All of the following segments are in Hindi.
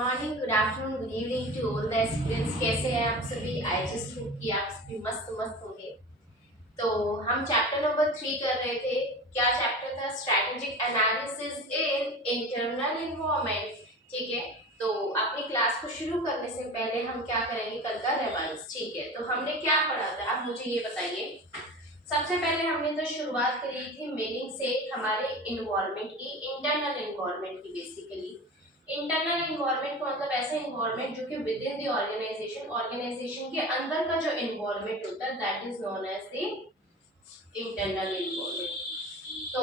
Morning, good afternoon, good evening to all the aspirants. कैसे हैं आप सभी? आई जस्ट होप कि आप सभी मस्त मस्त होंगे। तो हम चैप्टर नंबर 3 कर रहे थे। क्या चैप्टर था? Strategic analysis in internal environment. ठीक है, तो अपनी क्लास को शुरू करने से पहले हम क्या करेंगे, कल का रिवाइज। ठीक है, तो हमने क्या पढ़ा था आप मुझे ये बताइए। सबसे पहले हमने तो शुरुआत करी थी मीनिंग से हमारे इन्वायरमेंट की, इंटरनल इन्वायरमेंट की। बेसिकली इंटरनल इन्वायरमेंट को मतलब ऐसा इन्वायरमेंट जो कि विद इन द ऑर्गेनाइजेशन के अंदर का जो इन्वायरमेंट होता है, that is known as the internal environment. तो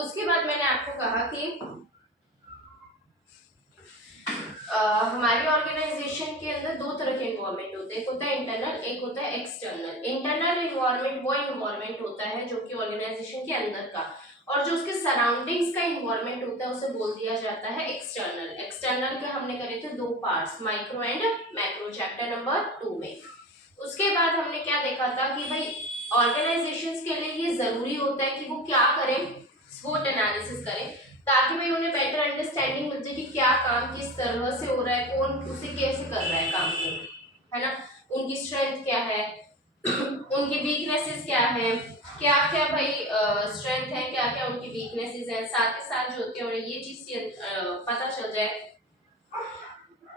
उसके बाद मैंने आपको कहा कि हमारी ऑर्गेनाइजेशन के अंदर दो तरह के इन्वायरमेंट होते हैं, एक होता है इंटरनल, एक होता है एक्सटर्नल। इंटरनल इन्वायरमेंट वो इन्वायरमेंट होता है जो कि ऑर्गेनाइजेशन के अंदर का, और जो उसके सराउंडिंग्स का इन्वायरमेंट होता है उसे बोल दिया जाता है एक्सटर्नल। एक्सटर्नल के हमने करे थे दो parts, micro and macro, chapter number 2 में। उसके बाद हमने क्या देखा था कि भाई ऑर्गेनाइजेशंस के लिए ये जरूरी होता है कि वो क्या करें, स्वोट एनालिसिस करें, ताकि भाई उन्हें बेटर अंडरस्टैंडिंग मिल जाए कि क्या काम किस तरह से हो रहा है, कौन उसे कैसे कर रहा है काम को, है ना। उनकी स्ट्रेंथ क्या है, उनकी वीकनेसेस क्या है, क्या क्या भाई स्ट्रेंथ है, क्या क्या उनकी वीकनेसेस है। साथ ही साथ जो होते हैं उन्हें ये चीज पता चल जाए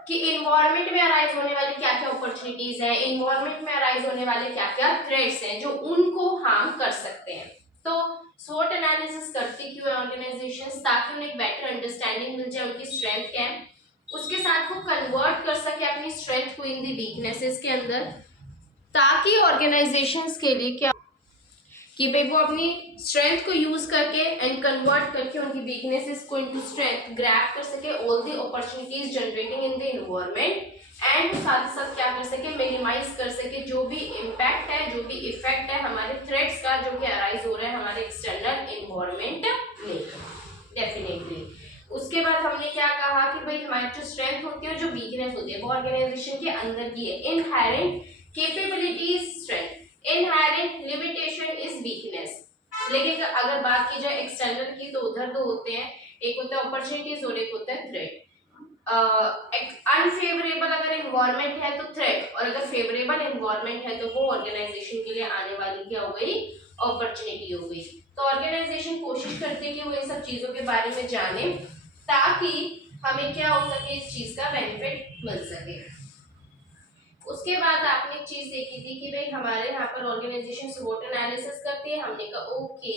कि इन्वायरमेंट में अराइज होने वाली क्या क्या अपॉर्चुनिटीज है, इन्वायरमेंट में अराइज होने वाले क्या क्या थ्रेट्स हैं जो उनको हार्म कर सकते हैं। तो स्वॉट एनालिसिस करती क्यों है ऑर्गेनाइजेशंस, ताकि उन्हें एक बेटर अंडरस्टैंडिंग मिल जाए उनकी स्ट्रेंथ क्या है, उसके साथ वो कन्वर्ट कर सके अपनी स्ट्रेंथ को इन दी वीकनेसेस के अंदर, ताकि ऑर्गेनाइजेशंस के लिए क्या कि भाई वो अपनी स्ट्रेंथ को यूज करके एंड कन्वर्ट करके उनकी वीकनेसेस को इनटू स्ट्रेंथ ग्रैब कर सके, all the opportunities generating in the environment, and साथ साथ क्या कर सके, मिनिमाइज कर सके जो भी इम्पैक्ट है, जो भी इफेक्ट है हमारे थ्रेट्स का जो कि अराइज हो रहा है हमारे एक्सटर्नल एनवायरनमेंट में। डेफिनेटली उसके बाद हमने क्या कहा कि भाई हमारी जो स्ट्रेंथ होती है और जो वीकनेस होती है वो ऑर्गेनाइजेशन के अंदर की है। Inherent capabilities strength, inherent limitation is weakness. लेकिन अगर बात की जाए एक्सटर्नल की तो उधर दो होते हैं, एक होता है अपॉर्चुनिटीज और एक होता है थ्रेट। अनफेवरेबल अगर एनवायरनमेंट है तो थ्रेट, और अगर फेवरेबल एनवायरनमेंट है तो वो ऑर्गेनाइजेशन के लिए आने वाली क्या हो गई, अपॉर्चुनिटी हो गई। तो ऑर्गेनाइजेशन कोशिश करते हैं कि वो इन सब चीजों के बारे में जाने, ताकि हमें क्या हो सके, इस चीज का बेनिफिट मिल सके। उसके बाद आपने एक चीज देखी थी कि भाई हमारे यहाँ पर ऑर्गेनाइजेशन स्वॉट एनालिसिस करती है, हमने कहा ओके।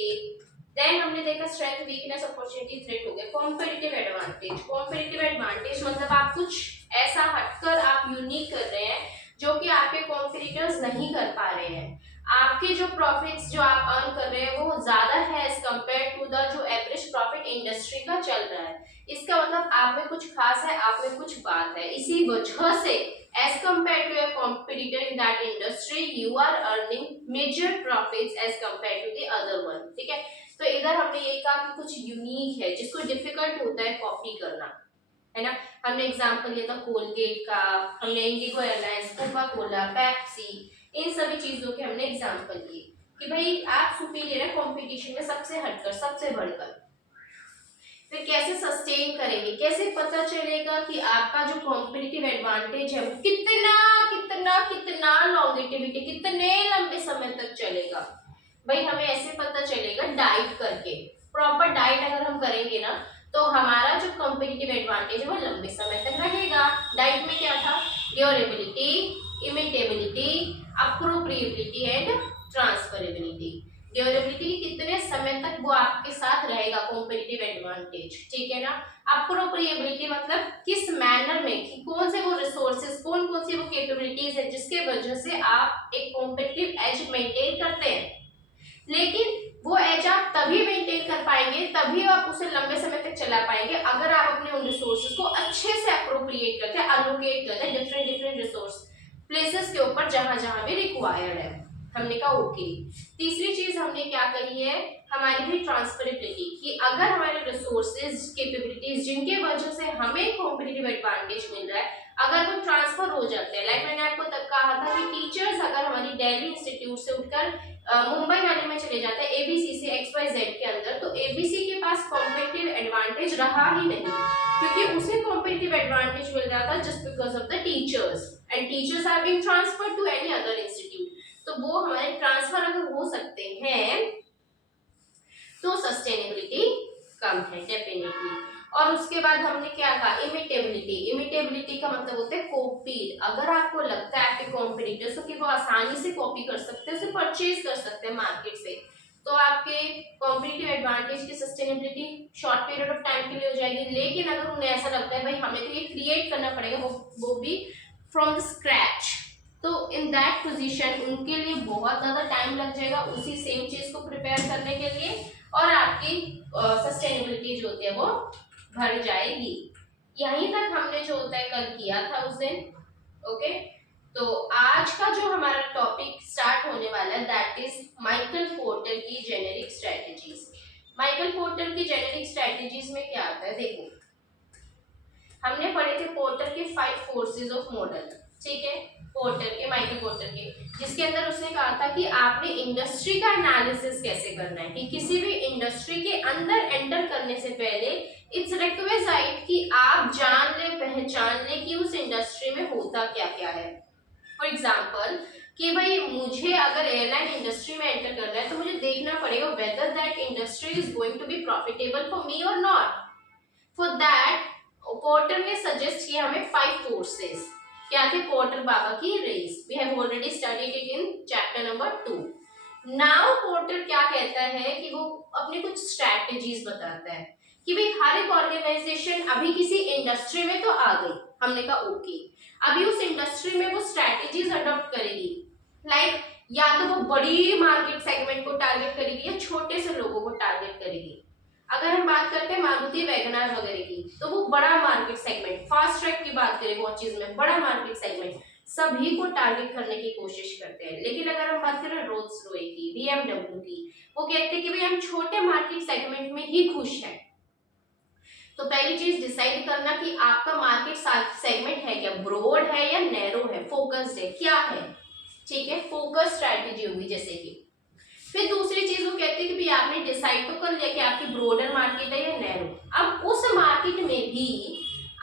देन हमने देखा स्ट्रेंथ, वीकनेस, अपॉर्चुनिटी, थ्रेट हो गया। कॉम्पिटिटिव एडवांटेज, कॉम्पिटिटिव एडवांटेज मतलब आप कुछ ऐसा हटकर आप यूनिक कर रहे हैं जो कि आपके कॉम्पिटिटर्स नहीं कर पा रहे हैं। आपके जो प्रॉफिट्स जो आप अर्न कर रहे हैं वो ज्यादा है एज कंपेयर टू द जो एवरेज प्रॉफिट इंडस्ट्री का चल रहा है। इसका मतलब आप में कुछ खास है, आप में कुछ बात है। इसी वजह से as compared to a competitor in that industry you are earning major profits as compared to the other one। ठीक है, तो इधर हमने ये कहा कि कुछ यूनिक है जिसको डिफिकल्ट होता है कॉपी करना, है ना। हमने एग्जांपल लिया था कोलगेट का, हमने IndiGo airlines, Coca Cola, Pepsi, इन सभी चीजों के हमने एग्जांपल लिए कि भाई आप सुपीरियर है कंपटीशन में सबसे हटकर, सबसे बढ़कर। फिर कैसे सस्टेन करेंगे, कैसे पता चलेगा कि आपका जो कॉम्पिटिटिव एडवांटेज है वो कितना कितना कितना लॉन्गेटिविटी, कितने लंबे समय तक चलेगा। भाई हमें ऐसे पता चलेगा डाइट करके, प्रॉपर डाइट अगर हम करेंगे ना तो हमारा जो कॉम्पिटिटिव एडवांटेज है वो लंबे समय तक रहेगा। डाइट में क्या था, ड्यूरेबिलिटी, इमिटेबिलिटी, अप्रोप्रिएबिलिटी एंड ट्रांसफरेबिलिटी। ड्यूरेबिलिटी कितने समय तक वो आपके साथ रहेगा, कॉम्पिटिटिव एडवांटेज, ठीक है ना। अप्रोप्रिएबिलिटी मतलब किस मैनर में, कि कौन से वो रिसोर्सेज, कौन कौन सी वो कैपेबिलिटीज है जिसके वजह से आप एक कॉम्पिटिटिव एज मेंटेन करते हैं। लेकिन वो एज आप तभी मेंटेन कर पाएंगे, तभी आप उसे लंबे समय तक चला पाएंगे अगर आप अपने उन रिसोर्सेज को अच्छे से अप्रोप्रिएट करते हैं, अलोकेट करते हैं डिफरेंट डिफरेंट रिसोर्स प्लेसेस के ऊपर जहां जहां भी रिक्वायर्ड है। हमने कहा ओके। तीसरी चीज हमने क्या करी है, हमारी भी ट्रांसफरेबिलिटी, कि अगर हमारे रिसोर्सेज, कैपेबिलिटीज जिनके वजह से हमें कॉम्पिटिटिव एडवांटेज मिल रहा है, अगर वो ट्रांसफर हो जाते हैं, लाइक मैंने आपको तब कहा था कि टीचर्स अगर हमारी दिल्ली इंस्टीट्यूट से उठकर मुंबई वाले में चले जाते हैं एबीसी से XYZ के अंदर, तो एबीसी के पास कॉम्पिटिटिव एडवांटेज रहा ही नहीं, क्योंकि उसे कॉम्पिटिटिव एडवांटेज मिल रहा था just because of the teachers, and teachers are being transferred to any other institute. तो वो हमारे ट्रांसफर अगर हो सकते हैं तो सस्टेनेबिलिटी कम है डेफिनेटली। और उसके बाद हमने क्या कहा, इमिटेबिलिटी। इमिटेबिलिटी का मतलब होता है कॉपी। अगर आपको लगता है आपके कॉम्पिटिटर्स को कि वो आसानी से कॉपी कर सकते हैं, उसे परचेज कर सकते हैं मार्केट से, तो आपके कॉम्पिटिटिव एडवांटेज की sustainability short period of time के लिए हो जाएगी। लेकिन अगर उन्हें ऐसा लगता है भाई हमें तो ये क्रिएट करना पड़ेगा, वो भी फ्रॉम द स्क्रैच, तो इन दैट पोजीशन उनके लिए बहुत ज्यादा टाइम लग जाएगा उसी सेम चीज को प्रिपेयर करने के लिए, और आपकी सस्टेनेबिलिटी जो होती है वो भर जाएगी। यहीं तक हमने जो होता है कल किया था उस दिन। ओके, तो आज का जो हमारा टॉपिक स्टार्ट होने वाला है दैट इज माइकल पोर्टर की जेनेरिक स्ट्रेटजीज। माइकल पोर्टर की जेनेरिक स्ट्रेटजीज में क्या आता है, देखो हमने पढ़े थे पोर्टर के 5 फोर्सेस ऑफ मॉडल, ठीक है, पोर्टर के, माइकल पोर्टर के, जिसके अंदर उसने कहा था कि आपने इंडस्ट्री का एनालिसिस कैसे करना है, कि किसी भी इंडस्ट्री के अंदर एंटर करने से पहले इट्स रिक्विजिट कि आप जान ले, पहचान ले कि उस इंडस्ट्री में होता क्या क्या है। फॉर एग्जाम्पल कि भाई मुझे अगर एयरलाइन इंडस्ट्री में एंटर करना है तो मुझे देखना पड़ेगा whether that industry is going to be profitable for me और नॉट। फॉर दैट पोर्टर ने सजेस्ट किया हमें 5 फोर्सेस। क्या थे? पोर्टर बाबा की रेस, we have already studied it in chapter number 2। Now Porter क्या कहता है कि वो अपनी कुछ स्ट्रैटेजीज बताता है कि भाई हर एक ऑर्गेनाइजेशन अभी किसी इंडस्ट्री में तो आ गई, हमने कहा ओके, अभी उस इंडस्ट्री में वो स्ट्रैटेजीज अडॉप्ट करेगी, लाइक या तो वो बड़ी मार्केट सेगमेंट को टारगेट करेगी या छोटे से लोगों को टारगेट करेगी। अगर हम बात करते हैं मारुति वैगनआर वगैरह की, तो वो बड़ा मार्केट सेगमेंट, फास्ट ट्रैक की बात करें वॉचेज में, बड़ा मार्केट सेगमेंट सभी को टारगेट करने की कोशिश करते हैं। लेकिन अगर हम बात करें रोल्स रॉय की, BMW की, वो कहते हैं कि भाई हम छोटे मार्केट सेगमेंट में ही खुश हैं। तो पहली चीज डिसाइड करना कि आपका मार्केट सेगमेंट है क्या, ब्रॉड है या नैरो है, फोकस्ड है, क्या है, ठीक है, फोकस स्ट्रैटेजी होगी जैसे कि। फिर दूसरी चीज वो कहते हैं कि भाई आपने डिसाइड तो कर लिया कि आपकी ब्रॉडर मार्केट है या नैरो, अब उस मार्केट में भी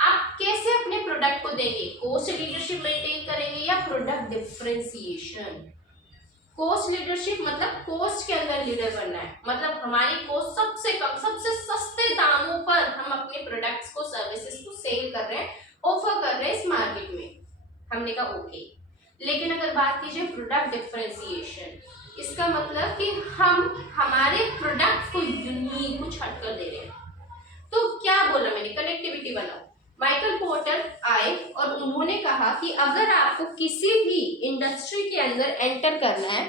आप कैसे अपने प्रोडक्ट को देंगे, कॉस्ट लीडरशिप मेंटेन करेंगे या प्रोडक्ट डिफरेंशिएशन। कॉस्ट लीडरशिप मतलब कॉस्ट के अंदर लीडर बनना है, मतलब हमारी कॉस्ट सबसे कम, सबसे सस्ते दामों पर हम अपने प्रोडक्ट्स को, सर्विसेज को सेल कर रहे हैं, ऑफर कर रहे हैं इस मार्केट में, हमने कहा ओके। लेकिन अगर बात कीजिए प्रोडक्ट डिफरेंशिएशन, इसका मतलब कि हम हमारे प्रोडक्ट को यूनिक, कुछ हटकर दे रहे हैं। तो क्या बोला मैंने, कनेक्टिविटी बनाओ। माइकल पोर्टर आए और उन्होंने कहा कि अगर आपको किसी भी इंडस्ट्री के अंदर एंटर करना है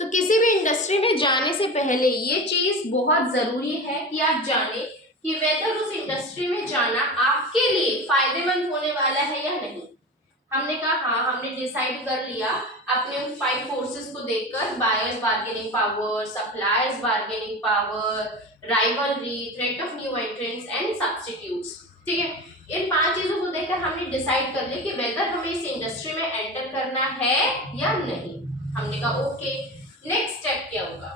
तो किसी भी इंडस्ट्री में जाने से पहले ये चीज बहुत जरूरी है कि आप जाने कि वेदर उस इंडस्ट्री में जाना आपके लिए फायदेमंद होने वाला है या नहीं। हमने कहा हाँ, हमने डिसाइड कर लिया अपने उन 5 फोर्सेस को देखकर, buyers bargaining power, suppliers bargaining power, rivalry, threat of new entrants and substitutes, ठीक है। इन 5 चीजों को देखकर हमने डिसाइड कर लिया कि वेदर हमें इस इंडस्ट्री में एंटर करना है या नहीं। हमने कहा ओके, नेक्स्ट स्टेप क्या होगा।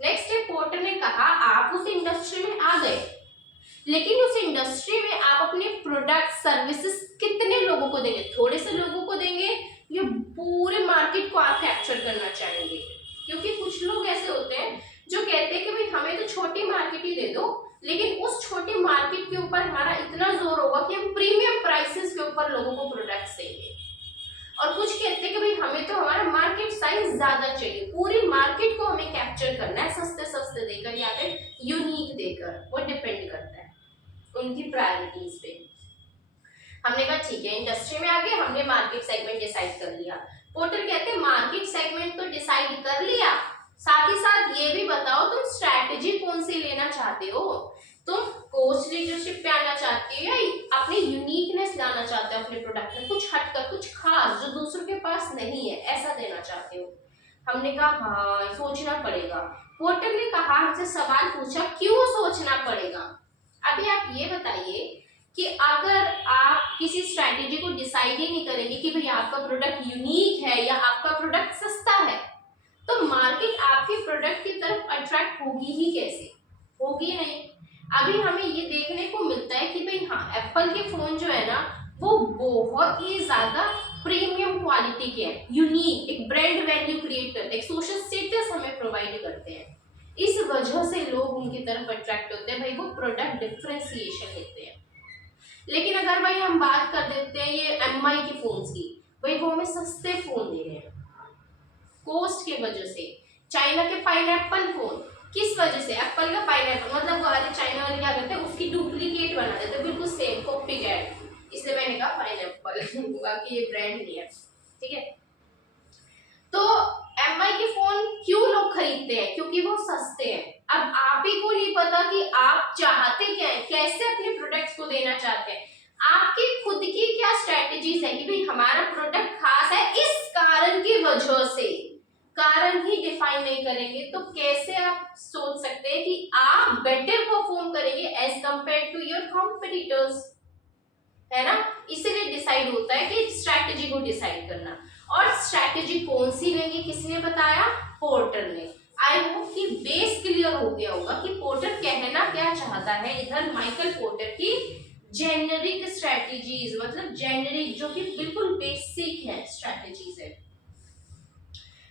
नेक्स्ट स्टेप पोर्टर ने कहा आप उस इंडस्ट्री में आ गए, लेकिन उस इंडस्ट्री में आप अपने प्रोडक्ट सर्विसेज कितने लोगों को देंगे, थोड़े से लोगों को देंगे या पूरे मार्केट को आप कैप्चर करना चाहेंगे। क्योंकि कुछ लोग ऐसे होते हैं जो कहते हैं कि भाई हमें तो छोटी मार्केट ही दे दो, लेकिन उस छोटी मार्केट के ऊपर हमारा इतना जोर होगा कि हम प्रीमियम प्राइसेस के ऊपर लोगों को प्रोडक्ट्स देंगे। और कुछ कहते हैं कि भाई हमें तो हमारा मार्केट साइज ज्यादा चाहिए, पूरी मार्केट को हमें कैप्चर करना है, सस्ते सस्ते देकर या फिर यूनिक देकर, वो डिपेंड करता है उनकी प्रायोरिटीज पे। हमने कहा ठीक है, इंडस्ट्री में आगे हमने मार्केट सेगमेंट डिसाइड कर लिया। पोर्टर कहते हैं मार्केट सेगमेंट तो डिसाइड कर लिया, साथ ही साथ ये भी बताओ तुम स्ट्रैटेजी कौन सी लेना चाहते हो, तुम कॉस्ट लीडरशिप पे आना चाहते हो या अपनी यूनिकनेस लाना चाहते हो अपने प्रोडक्ट में, कुछ हटकर, कुछ खास जो दूसरों के पास नहीं है, ऐसा देना चाहते हो। हमने कहा हाँ, सोचना पड़ेगा। पोर्टर ने कहा, हमसे सवाल पूछा क्यों सोचना पड़ेगा। अभी आप ये बताइए कि अगर आप किसी स्ट्रैटेजी को डिसाइड ही नहीं करेंगे कि भाई आपका प्रोडक्ट यूनिक है या आपका प्रोडक्ट सस्ता है, तो मार्केट आपके प्रोडक्ट की तरफ अट्रैक्ट होगी ही कैसे, होगी नहीं। अभी हमें ये देखने को मिलता है कि भाई भाई हाँ एप्पल के फोन जो है ना वो बहुत ही ज्यादा प्रीमियम क्वालिटी के हैं, यूनिक, एक ब्रांड वैल्यू क्रिएट करते हैं, एक सोशल स्टेटस हमें प्रोवाइड करते हैं। इस वजह से लोग उनकी तरफ अट्रैक्ट होते हैं, भाई वो प्रोडक्ट डिफरेंशिएशन लेते हैं। लेकिन अगर भाई हम बात कर देते हैं ये एमआई के फोन्स की, भाई वो हमें सस्ते फोन दे रहे हैं कॉस्ट के वजह से। चाइना के पाइनएप्पल फोन, किस वजह से? एप्पल का पाइनएप्पल, मतलब वो वाले चाइना वाले क्या करते हैं उसकी डुप्लीकेट बना देते हैं, बिल्कुल सेम कॉपी कैट, इसलिए मैंने कहा पाइनएप्पल बाकी ये ब्रांड नहीं है, ठीक है। तो एमआई के फोन क्यों लोग खरीदते हैं? क्योंकि वो सस्ते हैं। अब आप ही को नहीं पता कि आप चाहते क्या है, कैसे अपने प्रोडक्ट्स को देना चाहते हैं, आपकी खुद की क्या स्ट्रेटजीज है कि भाई हमारा प्रोडक्ट खास है इस कारण की वजह से, कारण ही डिफाइन नहीं करेंगे तो कैसे आप सोच सकते हैं कि आप बेटर परफॉर्म करेंगे as compare to your competitors, है ना। इसीलिए डिसाइड होता है कि स्ट्रैटेजी को डिसाइड करना। और स्ट्रैटेजी कौन सी लेंगे किसने बताया? पोर्टर ने। आई होप कि बेस क्लियर हो गया होगा कि पोर्टर कहना क्या चाहता है। इधर माइकल पोर्टर की जेनरिक स्ट्रैटेजीज, मतलब जेनरिक जो कि बिल्कुल बेसिक है स्ट्रैटेजीज है।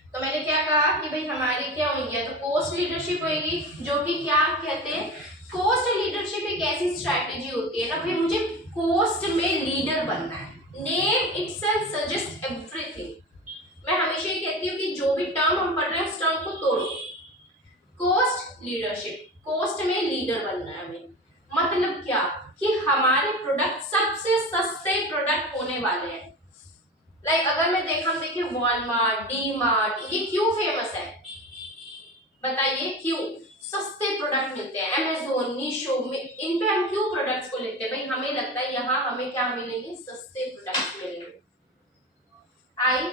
तो मैंने क्या कहा कि भाई हमारी क्या होगी, तो कॉस्ट लीडरशिप होगी, जो कि क्या कहते हैं, कॉस्ट लीडरशिप एक ऐसी स्ट्रैटेजी होती है ना भाई मुझे कॉस्ट में लीडर बनना है। Name itself suggest everything. मैं हमेशा ये कहती हूँ कि जो भी टर्म हम पढ़ रहे हैं उस टर्म को तोड़ो। कॉस्ट लीडरशिप, कॉस्ट में लीडर बनना है हमें। मतलब क्या कि हमारे प्रोडक्ट सबसे सस्ते प्रोडक्ट होने वाले हैं। लाइक अगर मैं हम देखिए वॉलमार्ट, डी मार्ट, ये क्यों फेमस है बताइए? क्यों? सस्ते प्रोडक्ट मिलते हैं। अमेज़न, मीशो में, इन पे हम क्यों प्रोडक्ट्स को लेते हैं? भाई हमें लगता है यहाँ हमें क्या मिलेंगे, सस्ते प्रोडक्ट्स मिलेंगे। आई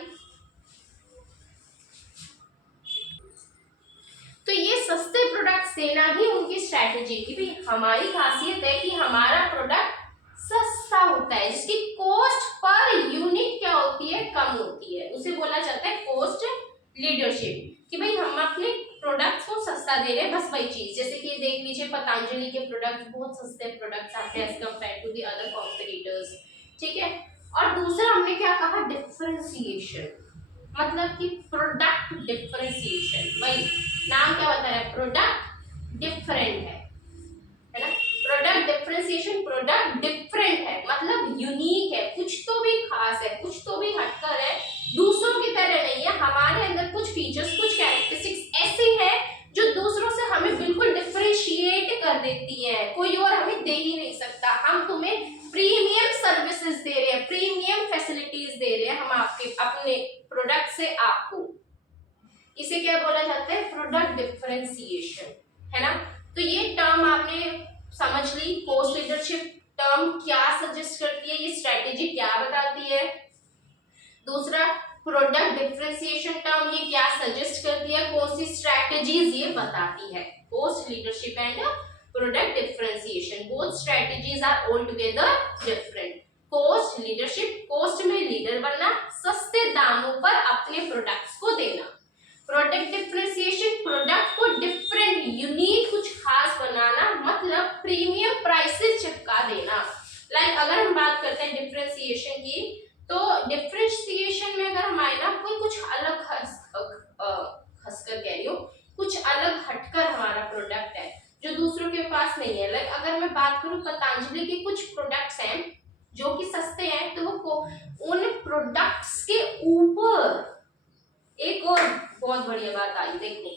तो ये सस्ते प्रोडक्ट्स देना ही उनकी स्ट्रैटेजी की भी हमारी खासियत है कि हमारा प्रोडक्ट सस्ता होता है, जिसकी कॉस्ट पर यूनिट क्या होती है, कम होती है। उसे बोला जाता है कॉस्ट लीडरशिप, कि भाई हम अपने प्रोडक्ट्स को सस्ता दे रहे हैं, बस वही चीज। जैसे कि देख लीजिए पतंजलि के प्रोडक्ट्स बहुत सस्ते प्रोडक्ट्स आते हैं as compare to the other competitors, ठीक है। और दूसरा हमने क्या कहा, डिफरेंशिएशन, मतलब कि प्रोडक्ट डिफरेंशिएशन। वही नाम क्या बता रहा है, प्रोडक्ट डिफरेंट है ना। प्रोडक्ट डिफरेंशिएशन, प्रोडक्ट डिफरेंट है मतलब यूनिक है, कुछ तो भी खास है, कुछ तो भी हटकर है, दूसरों की तरह नहीं है। हमारे अंदर कुछ फीचर्स, कुछ कैरेक्टरिस्टिक्स ऐसी है जो दूसरों से हमें बिल्कुल डिफरेंशिएट कर देती है, कोई और हमें दे ही नहीं सकता। हम तुम्हें प्रीमियम सर्विसेज दे रहे हैं, प्रीमियम फैसिलिटीज दे रहे हैं हम आपके अपने प्रोडक्ट से आपको। इसे क्या बोला जाता है, प्रोडक्ट डिफरेंशिएशन, है ना। तो ये टर्म आपने समझ ली। कॉस्ट लीडरशिप टर्म क्या सजेस्ट करती है, ये स्ट्रेटेजी क्या बताती है। दूसरा प्रोडक्ट डिफरेंशिएशन टर्म ये क्या सजेस्ट करती है, कौन सी स्ट्रेटेजीज ये बताती है। Cost leadership and product differentiation, both strategies are all together different. Cost leadership, cost में लीडर बनना, सस्ते दामों पर अपने प्रोडक्ट्स को देना। प्रोडक्ट डिफरेंशिएशन, प्रोडक्ट को डिफरेंट, यूनिक, कुछ खास बनाना, मतलब प्रीमियम प्राइसेस चिपका देना। लाइक अगर हम बात करते हैं डिफरेंशिएशन की, तो डिफरेंशिएशन में अगर हम आए ना, कोई कुछ अलग हंसकर कह रही हूँ, कुछ अलग हटकर हमारा प्रोडक्ट है जो दूसरों के पास नहीं है। लाइक अगर मैं बात करूँ पतंजलि के कुछ प्रोडक्ट्स हैं जो कि सस्ते हैं, तो वो उन प्रोडक्ट्स के ऊपर एक और बहुत बढ़िया बात आई, देखो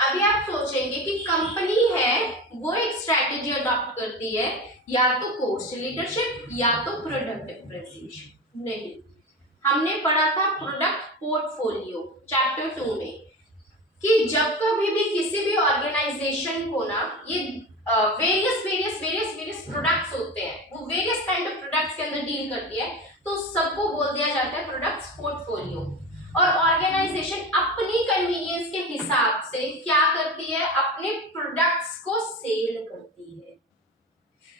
अभी आप सोचेंगे कि कंपनी है वो एक स्ट्रैटेजी अडॉप्ट करती है, या तो कॉस्ट लीडरशिप या तो प्रोडक्ट डिफरेंशिएशन। नहीं, हमने पढ़ा था प्रोडक्ट पोर्टफोलियो चैप्टर 2 में कि जब कभी भी किसी भी ऑर्गेनाइजेशन को ना ये वेरियस प्रोडक्ट्स होते हैं, वो वेरियस काइंड ऑफ प्रोडक्ट्स के अंदर डील करती है, तो सबको बोल दिया जाता है प्रोडक्ट्स पोर्टफोलियो। और ऑर्गेनाइजेशन अपनी कन्वीनियंस के हिसाब से क्या करती है, अपने प्रोडक्ट्स को सेल करती है,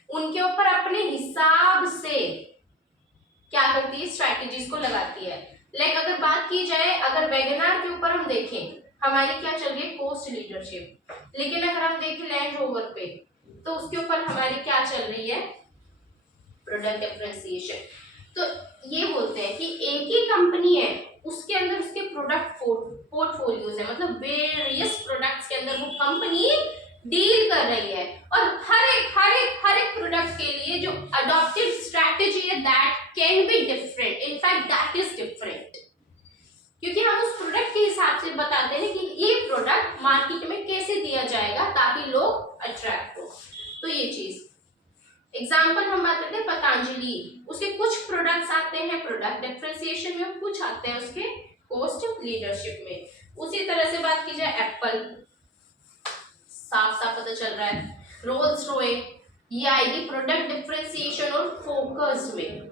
उनके ऊपर अपने हिसाब से क्या करती है, स्ट्रैटेजीज को लगाती है। लाइक अगर बात की जाए, अगर वैगनआर के ऊपर हम देखें, हमारी क्या चल रही है, कॉस्ट लीडरशिप। लेकिन अगर हम देखें लैंड रोवर पे, तो उसके ऊपर हमारी क्या चल रही रही है प्रोडक्ट डिफरेंशिएशन। तो ये बोलते हैं कि एक ही कंपनी है, उसके अंदर उसके प्रोडक्ट पोर्टफोलियोज है, मतलब वेरियस प्रोडक्ट्स के अंदर वो कंपनी डील कर रही है, और हर एक प्रोडक्ट के लिए जो अडॉप्टेड स्ट्रैटेजी है that can be different, in fact that is different, क्योंकि हम उस प्रोडक्ट के हिसाब से बताते हैं कि ये प्रोडक्ट मार्केट में कैसे दिया जाएगा ताकि लोग अट्रैक्ट हो। तो ये चीज एग्जाम्पल हम बात करते हैं पतंजलि, उसके कुछ प्रोडक्ट्स आते हैं प्रोडक्ट डिफरेंशिएशन में, कुछ आते हैं उसके कॉस्ट लीडरशिप में। उसी तरह से बात की जाए एप्पल, साफ साफ पता चल रहा है, रोल्स रॉय, ये आएगी प्रोडक्ट डिफरेंशिएशन और फोकस में।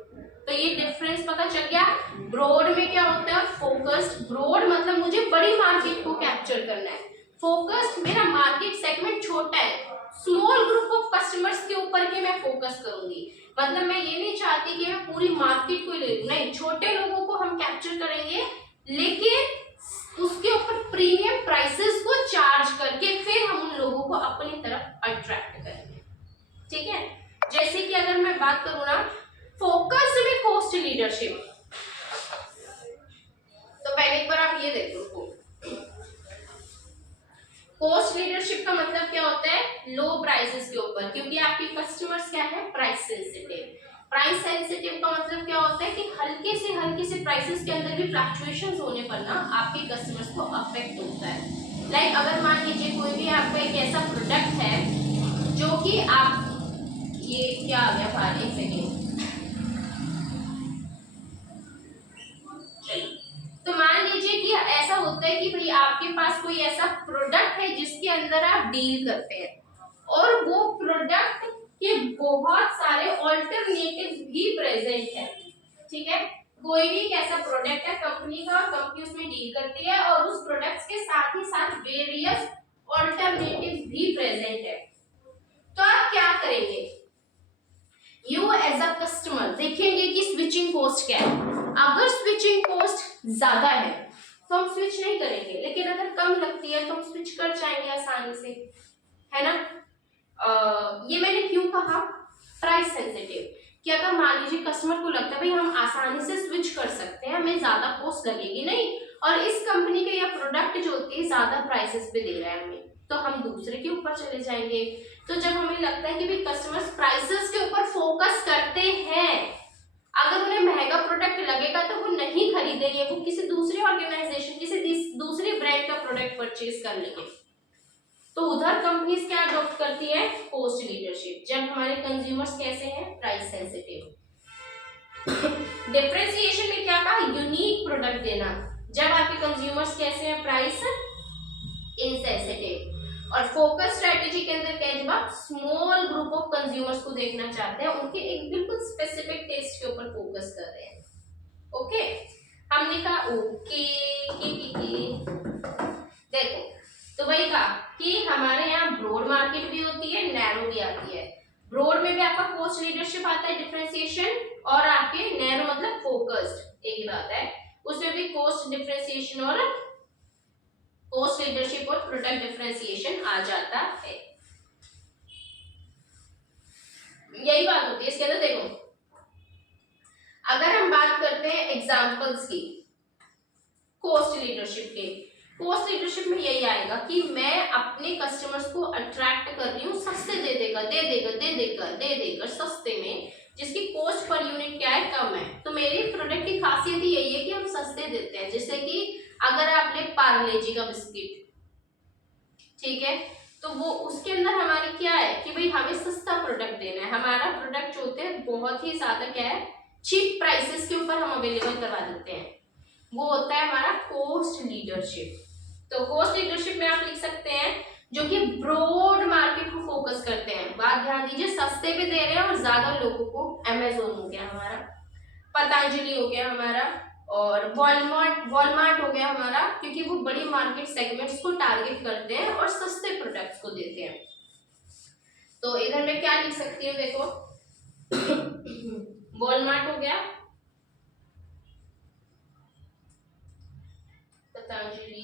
तो ये डिफरेंस पता चल गया। ब्रॉड में क्या होता है, फोकस्ड, ब्रॉड मतलब मुझे बड़ी मार्केट को कैप्चर करना है, फोकस्ड मेरा मार्केट सेगमेंट छोटा है, स्मॉल ग्रुप ऑफ कस्टमर्स के ऊपर के मैं फोकस करूंगी, मतलब मैं ये नहीं चाहती कि मैं पूरी मार्केट को ले लूं, नहीं, छोटे लोगों को हम कैप्चर करेंगे लेकिन उसके ऊपर प्रीमियम प्राइसेस को चार्ज करके फिर हम उन लोगों को अपनी तरफ अट्रैक्ट करेंगे। ठीक है, जैसे कि अगर मैं बात करूं ना फोकस में कॉस्ट लीडरशिप, तो पहले एक बार आप ये देखो, कॉस्ट लीडरशिप का मतलब क्या होता है, लो प्राइसेस के ऊपर, क्योंकि आपके कस्टमर्स क्या है, प्राइस सेंसिटिव। प्राइस सेंसिटिव का मतलब क्या होता है कि हल्के से प्राइसेस के अंदर भी फ्लक्चुएशंस होने पर ना आपके कस्टमर्स को अफेक्ट होता है। लाइक अगर मान लीजिए कोई भी आपका एक ऐसा प्रोडक्ट है जो कि आप, ये क्या आ गया बाहर, एक सेकेंड, तो मान लीजिए कि ऐसा होता है कि भाई आपके पास कोई ऐसा प्रोडक्ट है जिसके अंदर आप डील करते हैं और वो प्रोडक्ट के बहुत सारे ऑल्टरनेटिव भी प्रेजेंट है। ठीक है, कोई भी एक ऐसा प्रोडक्ट है कंपनी का, कंपनी उसमें डील करती है और उस प्रोडक्ट्स के साथ ही साथ वेरियस ऑल्टरनेटिव भी प्रेजेंट है, तो आप क्या करेंगे, यू एज अ कस्टमर देखेंगे कि स्विचिंग कॉस्ट क्या है। अगर स्विचिंग कॉस्ट ज्यादा है तो हम स्विच नहीं करेंगे, लेकिन अगर कम लगती है तो हम स्विच कर जाएंगे आसानी से, है ना। ये मैंने क्यों कहा प्राइस सेंसिटिव, कि अगर मान लीजिए कस्टमर को लगता है भाई हम आसानी से स्विच कर सकते हैं, हमें ज्यादा कॉस्ट लगेगी नहीं, और इस कंपनी के या प्रोडक्ट जो होती है ज्यादा प्राइसेस पे दे रहा है हमें, तो हम दूसरे के ऊपर चले जाएंगे। तो जब हमें लगता है कि भाई कस्टमर्स प्राइसेस के ऊपर फोकस करते हैं, अगर उन्हें महंगा प्रोडक्ट लगेगा तो वो नहीं खरीदेंगे, वो किसी दूसरी ऑर्गेनाइजेशन, किसी दूसरी ब्रांड का प्रोडक्ट परचेज कर लेंगे। तो उधर कंपनीज क्या अडॉप्ट करती है, कॉस्ट लीडरशिप, जब हमारे कंज्यूमर्स कैसे हैं, प्राइस सेंसिटिव। डिफरेंशिएशन में क्या कहा, यूनिक प्रोडक्ट देना, जब आपके कंज्यूमर्स कैसे हैं, प्राइस इनसेंसिटिव। और फोकस स्ट्रेटेजी के अंदर क्या है, जब आप स्मॉल ग्रुप ऑफ कंज्यूमर्स को देखना चाहते हैं, उनके एक बिल्कुल स्पेसिफिक टेस्ट के ऊपर फोकस कर रहे हैं। ओके, हमने कहा ओके देखो, तो वही कहा कि हमारे यहाँ ब्रॉड मार्केट भी होती है, नैरो भी आती है। ब्रॉड में भी आपका कॉस्ट लीडरशिप आता है, डिफरेंशिएशन, और आपके नैरो मतलब फोकस्ड, एक ही बात है, उसमें भी कॉस्ट डिफरेंशिएशन और कॉस्ट लीडरशिप और प्रोडक्ट डिफरेंशिएशन आ जाता है। यही बात होती है इसके अंदर। देखो, अगर हम बात करते हैं एग्जांपल्स की कॉस्ट लीडरशिप के, कॉस्ट लीडरशिप में यही आएगा कि मैं अपने कस्टमर्स को अट्रैक्ट कर रही हूँ सस्ते दे देकर सस्ते में, जिसकी कॉस्ट पर यूनिट क्या है, कम है। तो मेरी प्रोडक्ट की खासियत ही यही है कि हम सस्ते देते हैं। जैसे कि अगर आप ले पार्ले जी का बिस्किट, ठीक है, तो वो उसके अंदर हमारी क्या है कि भाई हमें सस्ता प्रोडक्ट देना है, हमारा प्रोडक्ट जो होते हैं बहुत ही ज्यादा क्या है, चीप प्राइसेस के ऊपर हम अवेलेबल करवा देते हैं, वो होता है हमारा कॉस्ट लीडरशिप। तो कॉस्ट लीडरशिप में आप लिख सकते हैं जो कि ब्रॉड मार्केट को फोकस करते हैं, बात ध्यान दीजिए, सस्ते पे दे रहे हैं और ज्यादा लोगों को, अमेजोन हो गया हमारा, पतंजलि हो गया हमारा, और वॉलमार्ट हो गया हमारा, क्योंकि वो बड़ी मार्केट सेगमेंट्स को टारगेट करते हैं और सस्ते प्रोडक्ट्स को देते हैं। तो इधर मैं क्या लिख सकती हूँ, देखो वॉलमार्ट हो गया, पतंजलि,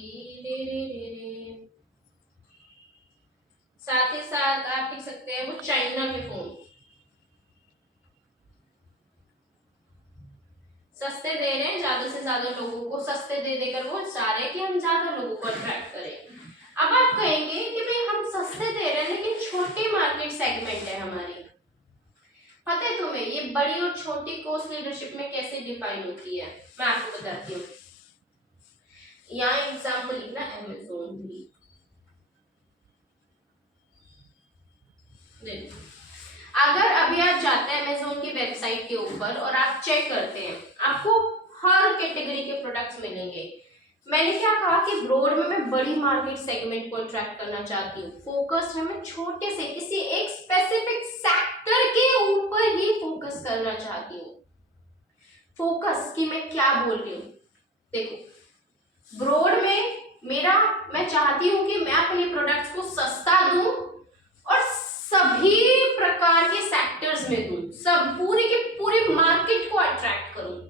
साथ ही साथ आप लिख सकते हैं वो चाइना के फोन, सस्ते दे रहे हैं, ज्यादा से ज्यादा लोगों को सस्ते दे देकर वो चाह रहे हैं कि हम ज्यादा लोगों को अट्रैक्ट करें। अब आप कहेंगे कि भाई हम सस्ते दे रहे हैं लेकिन छोटी मार्केट सेगमेंट है हमारी। पता है तुम्हें ये बड़ी और छोटी कॉस्ट लीडरशिप में कैसे डिफाइन होती है? मैं आपको बताती हूँ। यहाँ एग्जाम्पल लिखना अमेज़न भी। अगर अभी आप जाते हैं अमेज़न की वेबसाइट के ऊपर और आप चेक करते हैं, आपको हर कैटेगरी के प्रोडक्ट्स मिलेंगे। मैंने क्या कहा कि ब्रॉड में मैं बड़ी मार्केट सेगमेंट को अट्रैक्ट करना चाहती हूँ, फोकस में मैं छोटे से किसी एक स्पेसिफिक सेक्टर के ऊपर ही फोकस करना चाहती हूँ। फोकस की मैं क्या बोल रही हूँ, देखो ब्रॉड में मैं चाहती हूँ कि मैं अपने प्रोडक्ट्स को सस्ता दूं और सभी प्रकार के सेक्टर्स में दूं, सब पूरी के पूरी मार्केट को अट्रैक्ट करूं।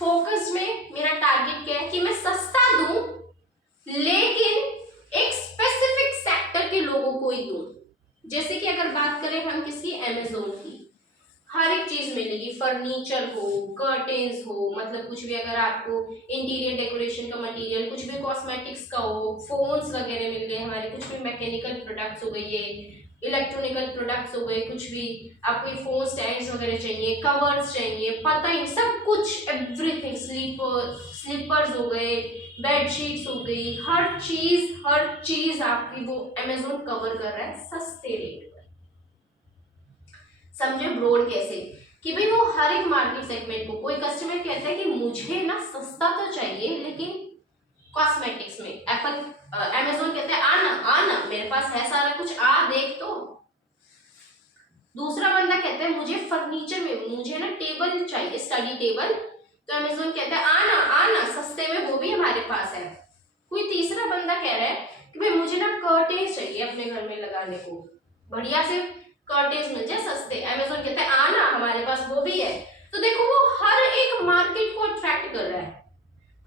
फोकस में मेरा टारगेट क्या है कि मैं सस्ता दूं लेकिन एक स्पेसिफिक सेक्टर के लोगों को ही दूं। जैसे कि अगर बात करें हम किसी अमेज़न की, हर एक चीज मिलेगी, फर्नीचर हो, कर्टेन्स हो, मतलब कुछ भी, अगर आपको इंटीरियर डेकोरेशन का मटेरियल, कुछ भी कॉस्मेटिक्स का हो, फोन्स वगैरह मिल गए हमारे, कुछ भी मैकेनिकल प्रोडक्ट्स हो गए, ये इलेक्ट्रॉनिकल प्रोडक्ट्स हो गए, कुछ भी आपको फोन स्टैंड्स वगैरह चाहिए, कवर्स चाहिए, पता ही सब कुछ, एवरीथिंग, स्लीपर्स हो गए, बेडशीट्स हो गई, हर चीज आपकी वो अमेज़न कवर कर रहा है सस्ते रेट पर। समझे ब्रॉड कैसे कि भाई वो हर एक मार्केट सेगमेंट को, कोई कस्टमर कहता है कि मुझे ना सस्ता तो चाहिए लेकिन कॉस्मेटिक्स में, एप्पल अमेज़न कहता है आना आना मेरे पास है सारा कुछ, आ देख। तो दूसरा बंदा कहता है मुझे फर्नीचर में, मुझे ना टेबल चाहिए, स्टडी टेबल, तो अमेज़न कहता है आना आना सस्ते में, वो भी हमारे पास है। कोई तीसरा बंदा कह रहा है कि भाई मुझे ना कर्टेन्स चाहिए अपने घर में लगाने को, बढ़िया से कर्टेन्स मिल जाए सस्ते, अमेज़न कहता है आना हमारे पास वो भी है। तो देखो वो हर एक मार्केट को अट्रैक्ट कर रहा है,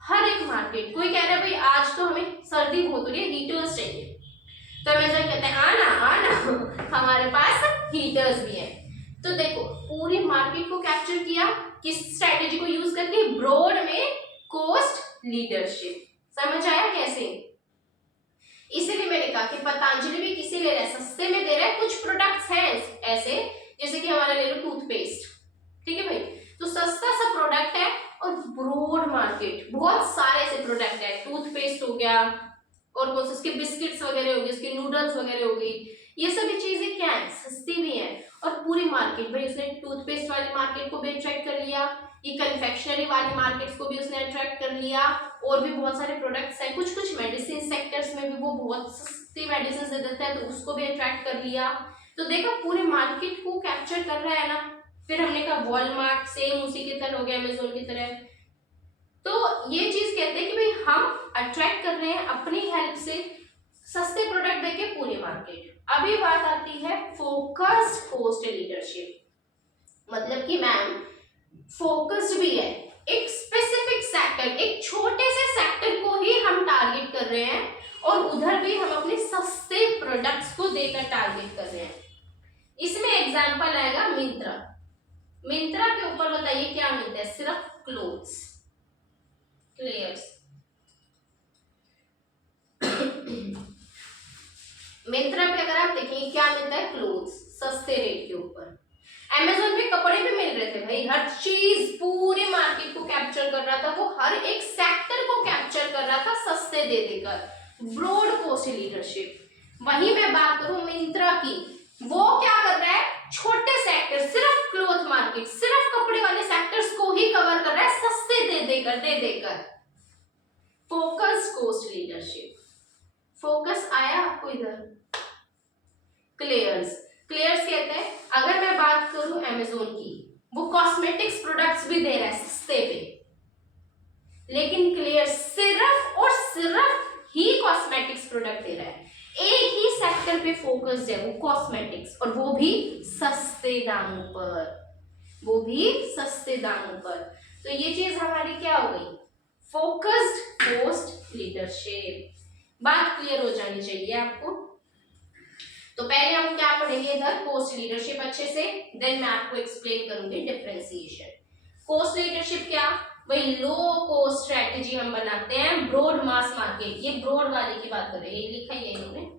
हर एक मार्केट। कोई कह रहा है भाई आज तो हमें सर्दी बहुत हो रही है, हीटर्स चाहिए, तो अमेज़न कहते हैं आना आना हमारे पास हीटर्स भी है। तो देखो पूरी मार्केट को कैप्चर किया किस स्ट्रेटेजी को यूज करके, ब्रॉड में कॉस्ट लीडरशिप। समझ आया कैसे? इसीलिए मैंने कहा कि पतंजलि भी किसे ले रहा है, सस्ते में दे रहा है। कुछ प्रोडक्ट्स हैं ऐसे, जैसे कि हमारा ले लो टूथपेस्ट, ठीक है भाई, तो सस्ता सा प्रोडक्ट है और ब्रॉड मार्केट बहुत सारे ऐसे प्रोडक्ट है, टूथपेस्ट हो गया और कुछ उसके बिस्किट्स वगैरह हो गए, उसके नूडल्स वगैरह हो गई, ये सभी चीजें क्या है, सस्ती भी है। और पूरी मार्केट, भाई उसने टूथपेस्ट वाली मार्केट को भी अट्रैक्ट कर लिया, ये कन्फेक्शनरी वाली मार्केट्स को भी उसने अट्रैक्ट कर लिया, और भी बहुत सारे प्रोडक्ट्स हैं, कुछ कुछ मेडिसिन सेक्टर्स में भी वो बहुत सस्ती मेडिसिन दे देता है तो उसको भी अट्रैक्ट कर लिया। तो देखा पूरे मार्केट को कैप्चर कर रहा है ना। फिर हमने कहा वॉलमार्ट सेम उसी की तरह हो गया, अमेज़न की तरह। तो ये चीज कहते हैं कि भाई हम अट्रैक्ट कर रहे हैं अपनी हेल्प से सस्ते प्रोडक्ट देके पूरी मार्केट। अभी बात आती है फोकस्ड कॉस्ट लीडरशिप, मतलब कि मैम फोकस्ड भी है, एक स्पेसिफिक सेक्टर, एक छोटे से सेक्टर को ही हम टारगेट कर रहे हैं और उधर भी हम अपने सस्ते प्रोडक्ट्स को देकर टारगेट कर रहे हैं। इसमें एग्जांपल आएगा मिंत्रा। मिंत्रा के ऊपर बताइए क्या मिलता है, सिर्फ क्लोथ्स, क्लेयर्स। मिंत्रा पे अगर आप देखेंगे क्या मिलता है, क्लोथ्स, सस्ते रेट के ऊपर। अमेज़न पे कपड़े भी मिल रहे थे भाई, हर चीज पूरी मार्केट को कैप्चर कर रहा था, वो हर एक सेक्टर को कैप्चर कर रहा था सस्ते दे देकर, ब्रॉड कॉस्ट लीडरशिप। वहीं मैं बात करूं मिंत्रा की, वो क्या कर रहा है, छोटे सेक्टर, सिर्फ क्लॉथ मार्केट, सिर्फ कपड़े वाले सेक्टर्स को ही कवर कर रहा है सस्ते दे देकर। Focus cost leadership. फोकस आया आपको इधर। क्लेयर्स, क्लेयर्स कहते हैं, अगर मैं बात करूं अमेज़न की, वो कॉस्मेटिक्स प्रोडक्ट्स भी दे रहा है सस्ते पे, लेकिन क्लेयर्स सिर्फ और सिर्फ ही कॉस्मेटिक्स प्रोडक्ट दे रहा है, एक ही सेक्टर पे फोकस्ड है, वो कॉस्मेटिक्स, और वो भी सस्ते दामों पर, वो भी सस्ते दामों पर। तो ये चीज हमारी क्या हो गई, फोकस्ड कॉस्ट लीडरशिप। बात क्लियर हो जानी चाहिए आपको। तो पहले हम क्या पढ़ेंगे इधर, कॉस्ट लीडरशिप अच्छे से, देन मैं आपको एक्सप्लेन करूंगी डिफरेंशिएशन। कॉस्ट लीडरशिप क्या, वही लो कॉस्ट स्ट्रेटेजी हम बनाते हैं, ब्रॉड मास मार्केट, ये ब्रॉड वाली की बात कर रहे हैं, ये लिखा ही है इन्होंने,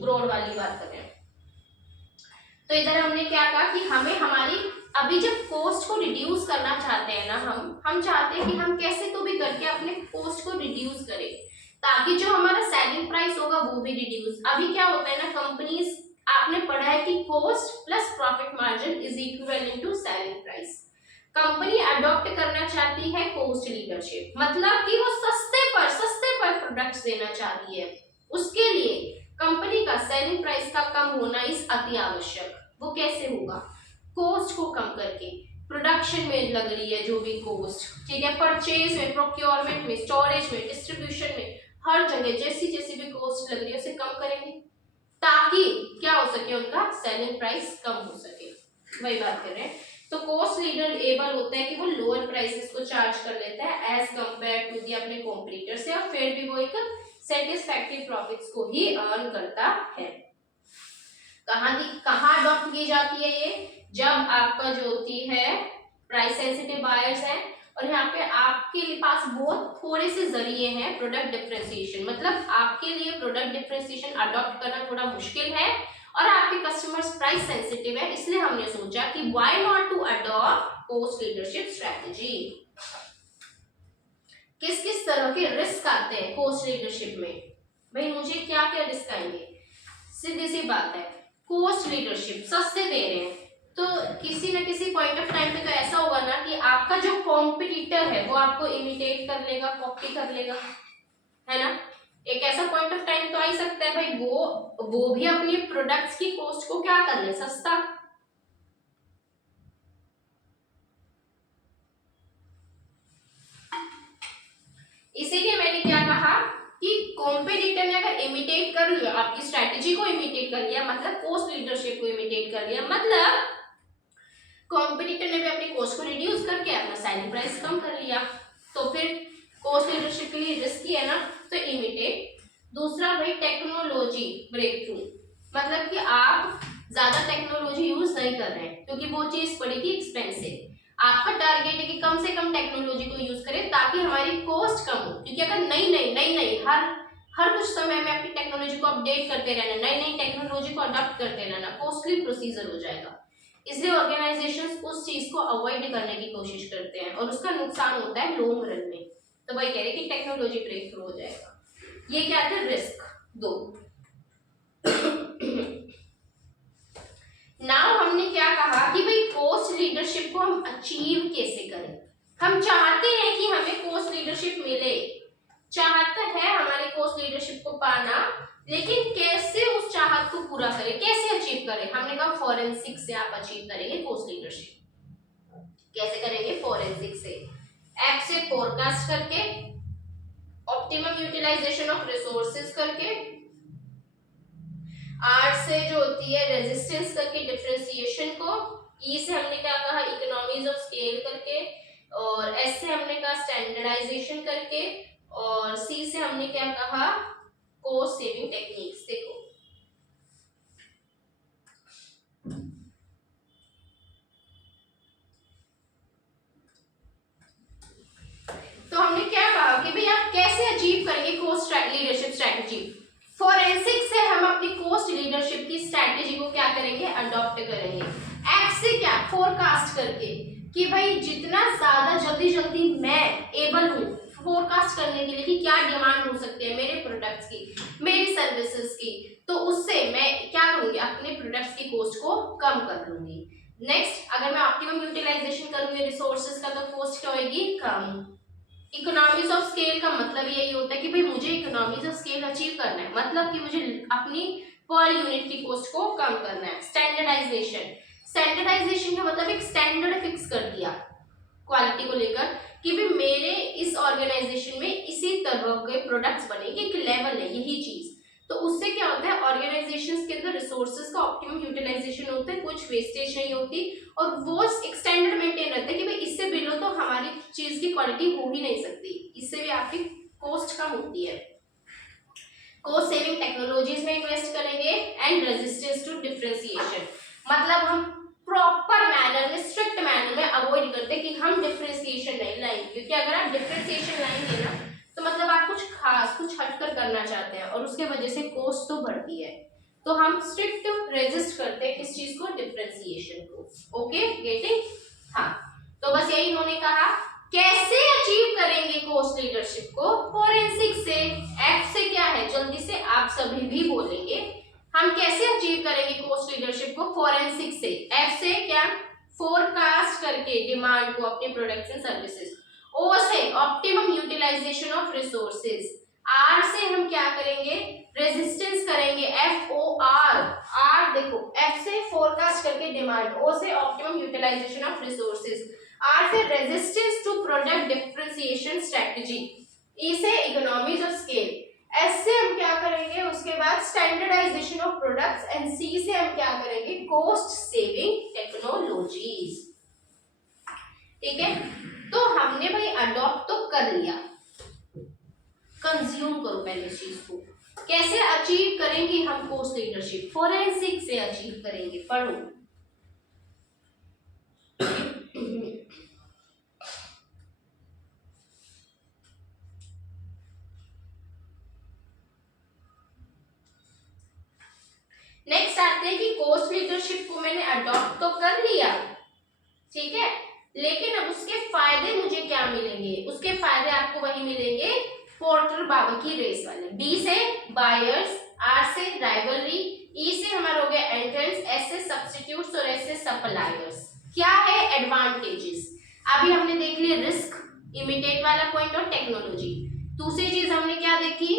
ब्रॉड वाली बात कर रहे हैं। तो इधर हमने क्या कहा कि हमें हमारी अभी जब कॉस्ट को रिड्यूस करना चाहते हैं ना, हम चाहते हैं कि हम कैसे तो भी करके अपने कॉस्ट को रिड्यूस करें, ताकि जो हमारा सेलिंग प्राइस होगा वो भी रिड्यूस। अभी क्या होता है ना, कंपनीज, आपने पढ़ा है कि cost plus profit margin is equivalent to selling price. Company adopt करना चाहती है कॉस्ट लीडरशिप, मतलब कि वो सस्ते पर प्रोडक्ट्स देना चाहती है, उसके लिए कंपनी का सेलिंग प्राइस का कम होना इस अति आवश्यक। वो कैसे होगा, कॉस्ट को कम करके, प्रोडक्शन में लग रही है जो भी कॉस्ट, ठीक है, परचेज में, प्रोक्योरमेंट में, स्टोरेज में, डिस्ट्रीब्यूशन में, हर जगह जैसी जैसी भी कॉस्ट लग रही है उसे कम करेंगे, ताकि क्या हो सके, उनका सेलिंग प्राइस कम हो सके। वही बात कर रहे हैं। तो कॉस्ट लीडर एबल होता है कि वो लोअर प्राइसेस को चार्ज कर लेता है एज कंपेयर टू दी अपने कॉम्पिटिटर से, और फिर भी वो एक सेटिस्फैक्टरी प्रॉफिट्स को ही अर्न करता है। कहाँ अडॉप्ट की जाती है ये, जब आपका जो होती है प्राइस सेंसिटिव बायर्स है, और यहाँ पे आपके पास बहुत थोड़े से जरिए हैं प्रोडक्ट डिफरेंशिएशन, मतलब आपके लिए प्रोडक्ट डिफरेंशिएशन अडॉप्ट करना थोड़ा मुश्किल है, और आपके कस्टमर्स प्राइस सेंसिटिव है, इसलिए हमने सोचा कि why not to adopt cost leadership strategy. किस किस तरह के रिस्क आते हैं कॉस्ट लीडरशिप में, भाई मुझे क्या क्या रिस्क आएंगे, सीधी सी बात है, कॉस्ट लीडरशिप सस्ते दे रहे हैं, तो किसी न किसी पॉइंट ऑफ टाइम पे तो ऐसा होगा ना कि आपका जो कॉम्पिटिटर है वो आपको इमिटेट कर लेगा, कॉपी कर लेगा, है ना, एक ऐसा पॉइंट ऑफ टाइम तो आ ही सकता है भाई, वो भी अपनी प्रोडक्ट्स की कॉस्ट को क्या कर ले, सस्ता। इसीलिए मैंने क्या कहा कि कॉम्पिटिटर ने अगर इमिटेट कर लिया, आपकी स्ट्रेटेजी को इमिटेट कर लिया, मतलब कॉस्ट लीडरशिप को इमिटेट कर लिया, मतलब कॉम्पिटिटर ने भी अपनी कॉस्ट को रिड्यूस करके अपना सेलिंग प्राइस कम कर लिया, तो फिर कॉस्ट लीडरशिप के लिए रिस्की है ना, तो इमिटेट। दूसरा भाई टेक्नोलॉजी ब्रेक थ्रू, मतलब कि आप ज्यादा टेक्नोलॉजी यूज नहीं कर रहे हैं क्योंकि वो चीज पड़ेगी एक्सपेंसिव, आपका टारगेट है कि कम से कम टेक्नोलॉजी को यूज करें ताकि हमारी कॉस्ट कम हो, क्योंकि अगर नई हर कुछ समय में अपनी टेक्नोलॉजी को अपडेट करते रहना, नई टेक्नोलॉजी को अडॉप्ट करते रहना, कॉस्टली प्रोसीजर हो जाएगा, इसलिए ऑर्गेनाइजेशंस उस चीज को अवॉइड करने की कोशिश करते हैं और उसका नुकसान होता है लॉन्ग रन में, तो वही कह रहे कि टेक्नोलॉजी ब्रेक थ्रू हो जाएगा। ये क्या था, रिस्क दो। नाउ हमने क्या कहा कि भाई कॉस्ट लीडरशिप को हम अचीव कैसे करें, हम चाहते हैं कि हमें कॉस्ट लीडरशिप मिले, चाहता है हमारे कॉस्ट लीडरशिप को पाना, लेकिन कैसे उस चाहत को पूरा करें, कैसे अचीव करें, हमने कहा फॉरेंसिक से आप अचीव करेंगे कॉस्ट लीडरशिप। कैसे करेंगे, फॉरेंसिक से, एफ से फोरकास्ट करके, ऑप्टिमम यूटिलाइजेशन ऑफ रिसोर्सेज करके, आर से जो होती है रेजिस्टेंस करके डिफरेंशिएशन को, ई से हमने क्या कहा इकोनॉमीज ऑफ स्केल करके, और एस से हमने कहा स्टैंडर्डाइजेशन करके, और सी से हमने क्या कहा कॉस्ट सेविंग टेक्निक्स। देखो तो हमने क्या कहा कि भाई आप कैसे अचीव करेंगे कॉस्ट लीडरशिप स्ट्रेटजी, फॉरेंसिक से हम अपनी कॉस्ट लीडरशिप की स्ट्रेटजी को क्या करेंगे, अडॉप्ट करेंगे, एक्स से क्या फोरकास्ट करके कि भाई जितना ज्यादा जल्दी मैं एबल हूँ फोरकास्ट करने के लिए कि क्या डिमांड हो सकती है मेरे प्रोडक्ट्स की, मेरी सर्विसेज की, तो उससे मैं क्या करूंगी, अपने प्रोडक्ट्स की कॉस्ट को कम कर लूंगी। नेक्स्ट, अगर मैं ऑप्टिमम यूटिलाइजेशन करूंगी रिसोर्सेज का तो कॉस्ट क्या होगी, कम। इकोनॉमीज ऑफ स्केल का मतलब यही होता है कि भाई मुझे इकोनॉमीज ऑफ स्केल अचीव करना है, मतलब कि मुझे अपनी पर यूनिट की कॉस्ट को कम करना है। स्टैंडर्डाइजेशन, स्टैंडर्डाइजेशन का मतलब एक स्टैंडर्ड फिक्स कर दिया क्वालिटी को लेकर कि भाई मेरे इस ऑर्गेनाइजेशन में इसी तरह के प्रोडक्ट्स बनेंगे, एक लेवल है यही चीज, तो उससे क्या होता है ऑर्गेनाइजेशंस के अंदर रिसोर्सेज का ऑप्टिमम यूटिलाइजेशन होता है, कुछ वेस्टेज नहीं होती, और वो एक स्टैंडर्ड मेंटेन रहता है कि भाई इससे बिलो तो हमारी चीज की क्वालिटी हो ही नहीं सकती, इससे भी आपकी कॉस्ट कम होती है। कॉस्ट सेविंग टेक्नोलॉजीज में इन्वेस्ट करेंगे, एंड रेजिस्टेंस टू डिफरेंशिएशन, मतलब हम प्रॉपर मैनर करेंगे स्ट्रिक्ट मैनर में, अवॉइड करते कि हम डिफरेंशिएशन नहीं लाएंगे, क्योंकि अगर आप डिफरेंशिएशन लाएंगे ना तो मतलब आप कुछ खास कुछ हटकर करना चाहते हैं और उसके वजह से कॉस्ट तो बढ़ती है। तो हम स्ट्रिक्ट रेजिस्ट करते हैं किस चीज को, डिफरेंशिएशन को। Okay getting? हाँ, तो बस यही इन्होंने कहा। कैसे अचीव करेंगे कॉस्ट लीडरशिप को? फोरेंसिक से। एफ से क्या है, जल्दी से आप सभी भी बोलेंगे। हम कैसे अचीव करेंगे कॉस्ट लीडरशिप को? फोरेंसिक से। एफ से क्या, फोरकास्ट करके डिमांड को अपने प्रोडक्ट्स एंड सर्विसेज। ओ से optimum utilization of resources. R से हम क्या करेंगे, रेजिस्टेंस करेंगे। एफ ओ आर, आर देखो, एफ से फोरकास्ट करके डिमांड, ओ से optimum utilization of resources, R से resistance to product differentiation strategy, E से इकोनॉमीज ऑफ स्केल, एस से हम क्या करेंगे उसके बाद स्टैंडर्डाइजेशन ऑफ प्रोडक्ट्स, एंड सी से हम क्या करेंगे, कॉस्ट सेविंग टेक्नोलॉजीज। ठीक है, तो हमने भाई अडॉप्ट तो कर लिया, कंज्यूम करो पहले इस चीज को। कैसे अचीव करेंगे हम कॉस्ट लीडरशिप? फोरेंसिक से अचीव करेंगे, पढ़ो। नेक्स्ट आते हैं कि कॉस्ट लीडरशिप को मैंने अडॉप्ट तो कर लिया, ठीक है, लेकिन अब उसके फायदे मुझे क्या मिलेंगे? उसके फायदे आपको वही मिलेंगे पोर्टर बाबा की रेस वाले। बी से बायर्स, आर से राइवलरी, ई से हमारा हो गया एंट्रेंस, एस से सब्स्टिट्यूट्स और एस से सप्लायर्स। क्या है एडवांटेजेस? अभी हमने देख लिया रिस्क, इमिटेट वाला पॉइंट और टेक्नोलॉजी। दूसरी चीज हमने क्या देखी,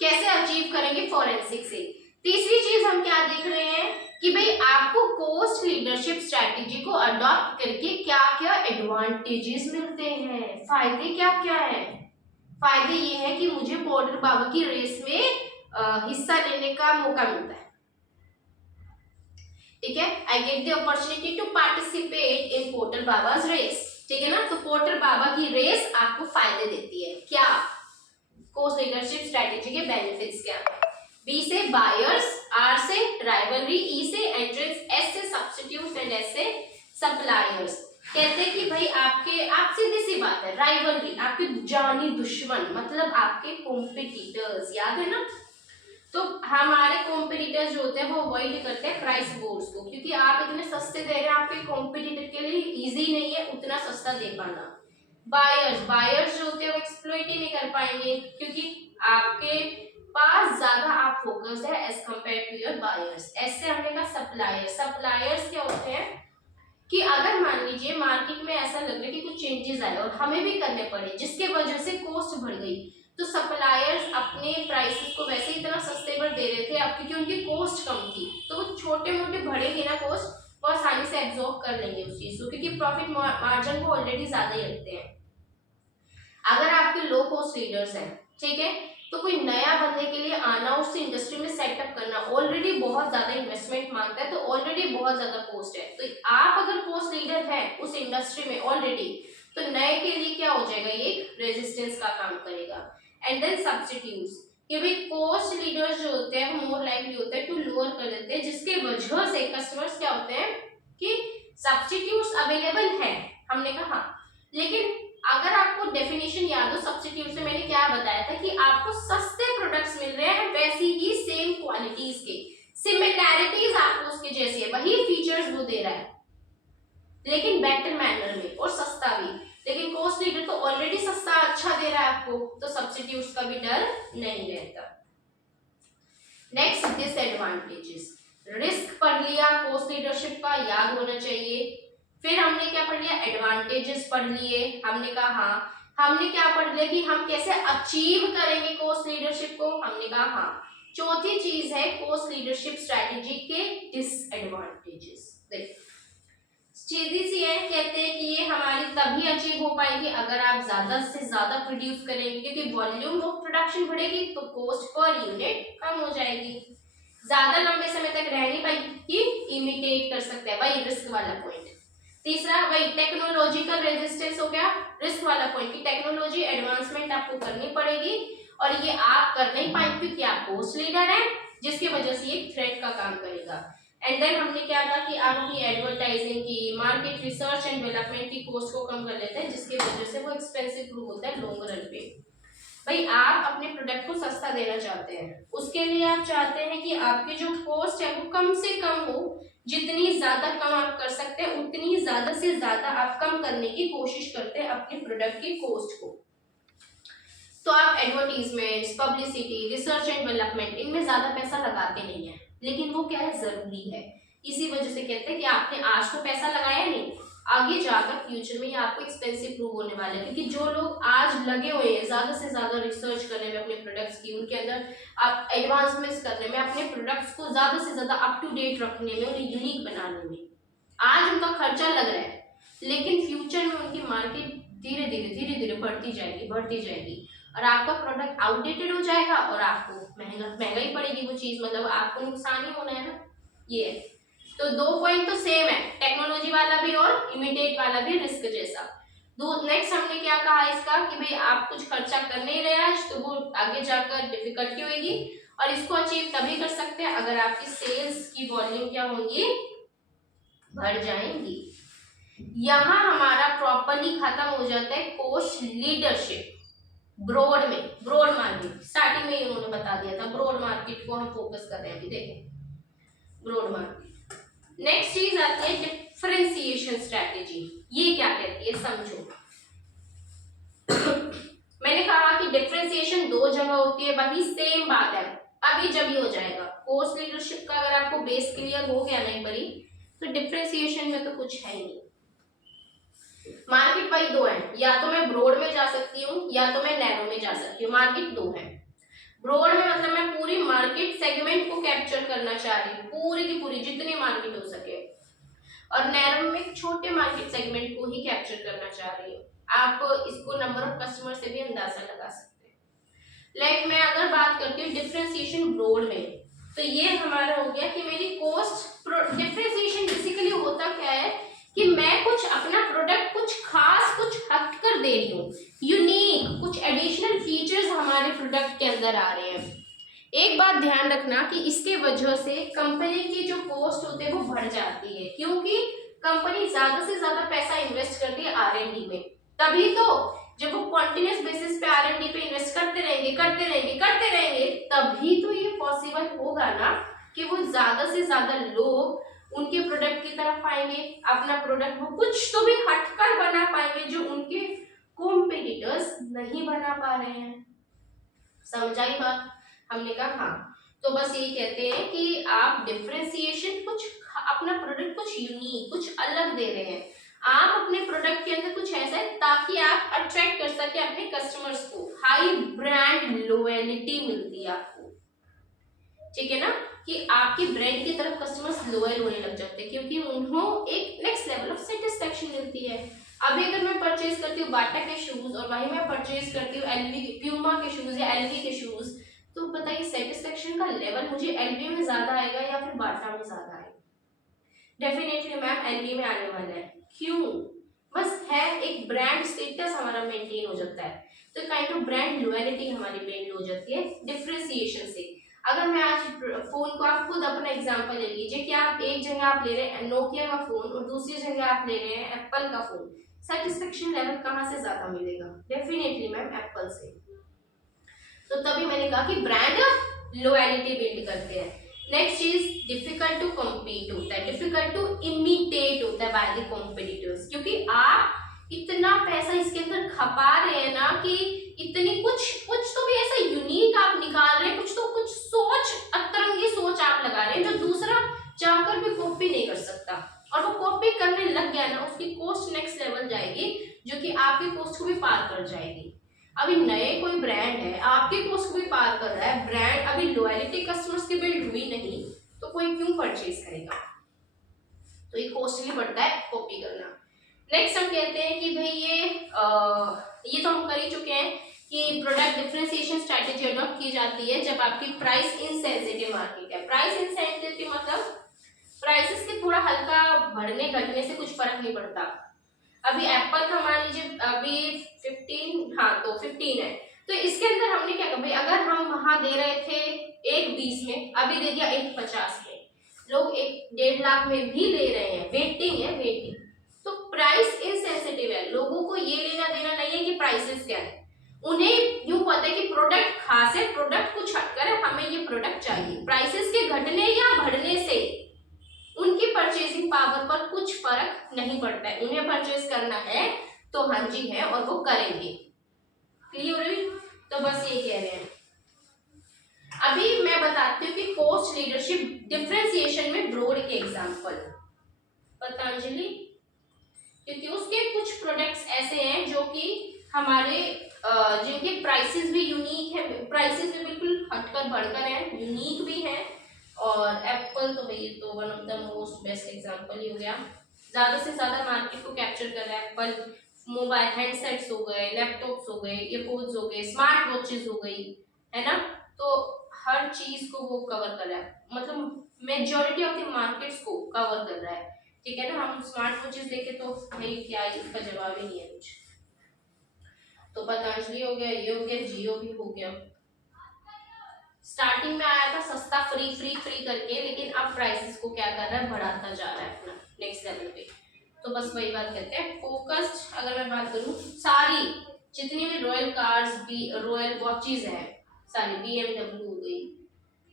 कैसे अचीव करेंगे फोरेंसिक से। तीसरी चीज हम क्या देख रहे हैं कि भाई आपको कॉस्ट लीडरशिप स्ट्रैटेजी को अडॉप्ट करके क्या क्या एडवांटेजेस मिलते हैं, फायदे क्या क्या है। फायदे ये है कि मुझे पोर्टर बाबा की रेस में हिस्सा लेने का मौका मिलता है, ठीक है, I get the opportunity to participate in Porter Baba's race, ठीक है ना। तो पोर्टर बाबा की रेस आपको फायदे देती है, क्या, कॉस्ट लीडरशिप स्ट्रैटेजी के बेनिफिट्स क्या है। बी से बायर्स, आर से राइवलरी, ई से एंट्रेंस, एस से सब्स्टिट्यूट्स एंड एस से सप्लायर्स। कहते हैं कि भाई आप सीधी सी बात है, राइवलरी आपके जानी दुश्मन, मतलब आपके कॉम्पिटिटर्स, याद है ना। तो हमारे कॉम्पिटिटर्स जो होते हैं वो अवॉइड करते हैं प्राइस वॉर्स को, क्योंकि आप इतने सस्ते दे रहे हैं, आपके कॉम्पिटिटर के लिए इजी नहीं है उतना सस्ता दे पाना। बायर्स जो होते हैं वो एक्सप्लॉइट ही नहीं कर पाएंगे, क्योंकि आपके पास ज्यादा आप फोकस्ड है as compare to your buyers. ऐसे हमने कहा सप्लायर्स। सप्लायर्स क्या होते हैं कि अगर मान लीजिए मार्केट में ऐसा लग रहा है कि कुछ चेंजेस आए और हमें भी करने पड़े जिसके वजह से कॉस्ट बढ़ गई, तो सप्लायर्स अपने प्राइसेस को वैसे ही इतना सस्ते पर दे रहे थे अब, क्योंकि उनकी कॉस्ट कम थी, तो वो छोटे मोटे बढ़ेंगे ना कॉस्ट, वो आसानी से एब्जॉर्ब कर लेंगे उस चीज को, क्योंकि प्रॉफिट मार्जिन को ऑलरेडी ज्यादा ही रखते हैं। अगर आपके लो कॉस्ट लीडर्स हैं, ठीक है, तो कोई नया बंदे के लिए आना, उस इंडस्ट्री में सेटअप करना ऑलरेडी बहुत ज्यादा इन्वेस्टमेंट मांगता है, तो ऑलरेडी बहुत ज्यादा कॉस्ट है। तो आप अगर कॉस्ट लीडर हैं उस इंडस्ट्री में ऑलरेडी, तो नए के लिए क्या हो जाएगा, ये एक रेजिस्टेंस का काम करेगा। एंड देन सब्स्टिट्यूट्स, कि भाई कॉस्ट लीडर्स जो होते हैं वो मोर लाइकली होते हैं टू लोअर कर देते हैं, जिसके वजह से कस्टमर्स क्या होते हैं कि सब्स्टिट्यूट्स अवेलेबल है, हमने कहा, लेकिन अगर आपको डेफिनेशन याद हो सब्स्टिट्यूट से, मैंने क्या बताया था कि आपको सस्ते प्रोडक्ट्स मिल रहे हैं वैसी ही सेम क्वालिटीज के, सिमिलैरिटीज आपको उसके जैसी है, वही फीचर्स वो दे रहा है लेकिन बेटर मैनर में और सस्ता भी। लेकिन कॉस्ट लीडर तो ऑलरेडी सस्ता अच्छा दे रहा है आपको, तो सब्स्टिट्यूट्स का भी डर नहीं रहता। नेक्स्ट डिसएडवांटेजेस, रिस्क पढ़ लिया कॉस्ट लीडरशिप का, याद होना चाहिए। फिर हमने क्या पढ़ लिया, एडवांटेजेस पढ़ लिए, हमने कहा हाँ। हमने क्या पढ़ लिया कि हम कैसे अचीव करेंगे कॉस्ट लीडरशिप को, हमने कहा हाँ। चौथी चीज है कॉस्ट लीडरशिप स्ट्रैटेजी के डिसएडवांटेजेस। देखो सीधी सी है, कहते हैं कि ये हमारी तभी अचीव हो पाएगी अगर आप ज्यादा से ज्यादा प्रोड्यूस करेंगे, क्योंकि वॉल्यूम ऑफ प्रोडक्शन बढ़ेगी तो कॉस्ट पर यूनिट कम हो जाएगी, ज्यादा लंबे समय तक रह नहीं पाएगी, इमिटेट कर सकते हैं, वही रिस्क वाला पॉइंट। तीसरा वही टेक्नोलॉजिकल रेजिस्टेंस हो गया, रिस्क वाला पॉइंट की टेक्नोलॉजी एडवांसमेंट आपको करनी पड़ेगी और ये आप कर नहीं पाएंगे क्योंकि आप कॉस्ट लीडर हैं, जिसकी वजह से ये थ्रेट का काम करेगा। एंड देन हमने क्या कहा कि आप अपनी एडवर्टाइजिंग की, मार्केट रिसर्च एंड डेवलपमेंट की कॉस्ट को कम कर लेते हैं, जिसकी वजह से वो एक्सपेंसिव प्रूव होता है लॉन्ग रन पे। भाई आप अपने प्रोडक्ट को सस्ता देना चाहते हैं, उसके लिए आप चाहते हैं कि आपकी जो कॉस्ट है वो कम से कम हो, जितनी ज्यादा कम आप कर सकते हैं उतनी ज्यादा से ज्यादा आप कम करने की कोशिश करते हैं अपने प्रोडक्ट की कॉस्ट को। तो आप advertisement, publicity, research and development इनमें ज्यादा पैसा लगाते नहीं है, लेकिन वो क्या है, जरूरी है। इसी वजह से कहते हैं कि आपने आज तो पैसा लगाया नहीं, आगे जाकर फ्यूचर में आपको एक्सपेंसिव प्रूव होने वाला है, क्योंकि जो लोग आज लगे हुए हैं ज्यादा से ज्यादा रिसर्च करने में अपने प्रोडक्ट्स की, उनके अंदर आप एडवांसमेंट्स करने में, अपने प्रोडक्ट्स को ज्यादा से ज्यादा अप टू डेट रखने में, उन्हें यूनिक बनाने में, आज उनका खर्चा लग रहा है, लेकिन फ्यूचर में उनकी मार्केट धीरे धीरे बढ़ती जाएगी और आपका प्रोडक्ट आउटडेटेड हो जाएगा और आपको महंगा ही पड़ेगी वो चीज, मतलब आपको नुकसान ही होना है ना। ये है। तो दो पॉइंट तो सेम है, टेक्नोलॉजी वाला भी और इमीडिएट वाला भी, रिस्क जैसा। नेक्स्ट हमने क्या कहा इसका कि भाई आप कुछ खर्चा कर नहीं रहे आज, तो वो आगे जाकर डिफिकल्टी होगी, और इसको अचीव तभी कर सकते हैं अगर आपकी सेल्स की वॉल्यूम क्या होंगी, बढ़ जाएंगी। यहां हमारा प्रॉपर्ली खत्म हो जाता है cost leadership. Broad market starting में उन्होंने बता दिया था, ब्रॉड मार्केट को हम फोकस कर रहे हैं अभी, देखें ब्रॉड मार्केट। नेक्स्ट चीज आती है डिफरेंशिएशन स्ट्रेटेजी। ये क्या कहती है समझो। मैंने कहा कि डिफरेंशिएशन दो जगह होती है, वही सेम बात है, अभी जब ये हो जाएगा कॉस्ट लीडरशिप का, अगर आपको बेस क्लियर हो गया नहीं बड़ी, तो डिफरेंशिएशन में तो कुछ है ही नहीं। मार्केट वाइज दो है, या तो मैं ब्रॉड में जा सकती हूँ या तो मैं नैरो में जा सकती हूँ, मार्केट दो है। ब्रॉड में मतलब मैं पूरी मार्केट सेगमेंट को कैप्चर करना चाह रही हूँ, पूरी की पूरी जितनी मार्केट हो सके, और नैरो में छोटे मार्केट सेगमेंट को ही कैप्चर करना चाह रही हूँ। आप इसको नंबर ऑफ कस्टमर से भी अंदाजा लगा सकते हैं। लाइक मैं अगर बात करती हूँ डिफरेंशिएशन ब्रॉड में, तो ये हमारा हो गया कि मेरी कॉस्ट डिफरेंशिएशन बेसिकली होता क्या है कि मैं कुछ अपना प्रोडक्ट कुछ खास, कुछ हटकर दे रही हूँ, यूनिक, कुछ एडिशनल फीचर्स हमारे प्रोडक्ट के अंदर आ रहे हैं। एक बात ध्यान रखना कि इसके वजह से कंपनी की जो कॉस्ट होती है वो बढ़ जाती है, क्योंकि कंपनी ज्यादा से ज्यादा पैसा इन्वेस्ट करती है R&D में, तभी तो जब वो कॉन्टिन्यूस बेसिस पे R&D पे इन्वेस्ट करते रहेंगे, तभी तो ये पॉसिबल होगा ना कि वो ज्यादा से ज्यादा लोग उनके प्रोडक्ट की तरफ आएंगे, अपना प्रोडक्ट वो कुछ तो भी हटकर बना पाएंगे जो उनके कॉम्पिटिटर्स नहीं बना पा रहे हैं। समझाई बात? हमने कहा हाँ। तो बस यही कहते हैं कि आप डिफरेंशिएशन, कुछ अपना प्रोडक्ट कुछ यूनिक, कुछ अलग दे रहे हैं, आप अपने प्रोडक्ट के अंदर कुछ ऐसा है ताकि आप अट्रैक्ट कर सके अपने कस्टमर्स को, हाई ब्रांड लॉयल्टी मिलती है आपको, ठीक है ना, कि आपके ब्रांड की तरफ कस्टमर्स लॉयल होने लग जाते हैं, क्योंकि उन्हें एक नेक्स्ट लेवल ऑफ सेटिस्फेक्शन मिलती है। अभी अगर मैं परचेज करती हूँ बाटा के शूज और वही मैं परचेज करती हूँ एलवी, प्यूमा के शूज या एलवी के शूज, तो बताइए सेटिस्फेक्शन का लेवल मुझे एलवी में ज्यादा आएगा या फिर बाटा में ज्यादा आएगा? डेफिनेटली मैम एलवी में आने वाला है। क्यों? बस है एक ब्रांड स्टेटस हमारा मेंटेन हो जाता है, तो काइंड ऑफ ब्रांड लॉयल्टी हमारी बिल्ड हो जाती है डिफरेंशिएशन से। अगर मैं आज फोन को, आप खुद अपना एग्जांपल ले लीजिए कि आप एक जगह आप ले रहे हैं नोकिया का फोन और दूसरी जगह आप ले रहे हैं एप्पल का फोन, सेटिस्फेक्शन लेवल कहाँ से ज्यादा मिलेगा? डेफिनेटली मैम एप्पल से। तो तभी मैंने कहा कि ब्रांड लॉयल्टी बिल्ड करते हैं। नेक्स्ट चीज डिफिकल्ट टू कम्पीट होता है, डिफिकल्ट टू इमिटेट होता है बाय द कॉम्पिटिटर्स, क्योंकि आप इतना पैसा इसके अंदर खपा रहे हैं ना कि इतनी कुछ तो भी ऐसा यूनिक आप निकाल रहे हैं, कुछ सोच, अतरंगी सोच आप लगा रहे हैं जो दूसरा चाहकर भी कॉपी नहीं कर सकता, और वो कॉपी करने लग गया ना उसकी कॉस्ट नेक्स्ट लेवल जाएगी, जो कि आपकी कॉस्ट को भी पार कर जाएगी। अभी नए कोई ब्रांड है आपकी कॉस्ट को भी पार कर रहा है, ब्रांड अभी लॉयल्टी कस्टमर्स की बिल्ड हुई नहीं, तो कोई क्यों परचेज करेगा? तो ये कॉस्टली पड़ता है कॉपी करना। नेक्स्ट हम कहते हैं कि भाई ये तो हम कर ही चुके हैं कि प्रोडक्ट डिफरेंशिएशन स्ट्रेटेजी अडॉप्ट की जाती है जब आपकी प्राइस इनसेंसिटिव मार्केट है। प्राइस इनसेंसिटिव मतलब प्राइसेस के थोड़ा हल्का बढ़ने घटने से कुछ फर्क नहीं पड़ता। अभी एप्पल का मान लीजिए अभी 15 है, तो इसके अंदर हमने क्या कहा भाई, अगर हम वहां दे रहे थे 1.20 में, अभी दे दिया 1.50 में, लोग 1-1.5 लाख में भी ले रहे हैं, वेटिंग है, वेटिंग। तो प्राइस इनसेंसिटिव है, लोगों को ये लेना देना नहीं है कि प्राइसेस क्या है, उन्हें यूं पता है कि प्रोडक्ट खास है, प्रोडक्ट कुछ हटकर है, हमें ये प्रोडक्ट चाहिए। प्राइसेस के घटने या बढ़ने से उनकी परचेसिंग पावर पर कुछ फर्क नहीं पड़ता है, उन्हें परचेस करना है तो हाँ जी है और वो करेंगे। क्लियर है? तो बस ये कह रहे हैं। अभी मैं बताती हूँ कि कॉस्ट लीडरशिप डिफरेंशिएशन में ब्रोड के एग्जांपल। पतंजलि, क्योंकि उसके कुछ प्रोडक्ट्स ऐसे हैं जो कि हमारे जिनके प्राइसेस भी यूनिक है, प्राइसेस भी बिल्कुल हटकर बढ़कर हैं, यूनिक भी हैं। और एप्पल तो भाई तो one of the most best example ही हो गया, ज्यादा से ज्यादा मार्केट को कैप्चर कर रहा है एप्पल। मोबाइल हैंडसेट्स हो गए, लैपटॉप्स हो गए, ईयरफोन्स हो गए, स्मार्ट वॉचेस हो गई, है ना। तो हर चीज को वो कवर कर रहा है, मतलब मेजॉरिटी ऑफ द मार्केट्स को कवर कर रहा है। ठीक है ना। हम स्मार्ट वॉचेस देखे तो भाई क्या इसका जवाब ही नहीं है कुछ। तो पतंजलि हो गया, ये हो गया, जियो भी हो गया। स्टार्टिंग में आया था सस्ता फ्री फ्री फ्री करके, लेकिन अब प्राइसेस को क्या कर रहा है, बढ़ाता जा रहा है अपना नेक्स्ट लेवल पे। तो बस वही बात करते हैं, फोकस्ड। अगर मैं बात करूं, सारी जितनी भी रॉयल कार्स, रॉयल वॉचेस है, सारी BMW हो गई,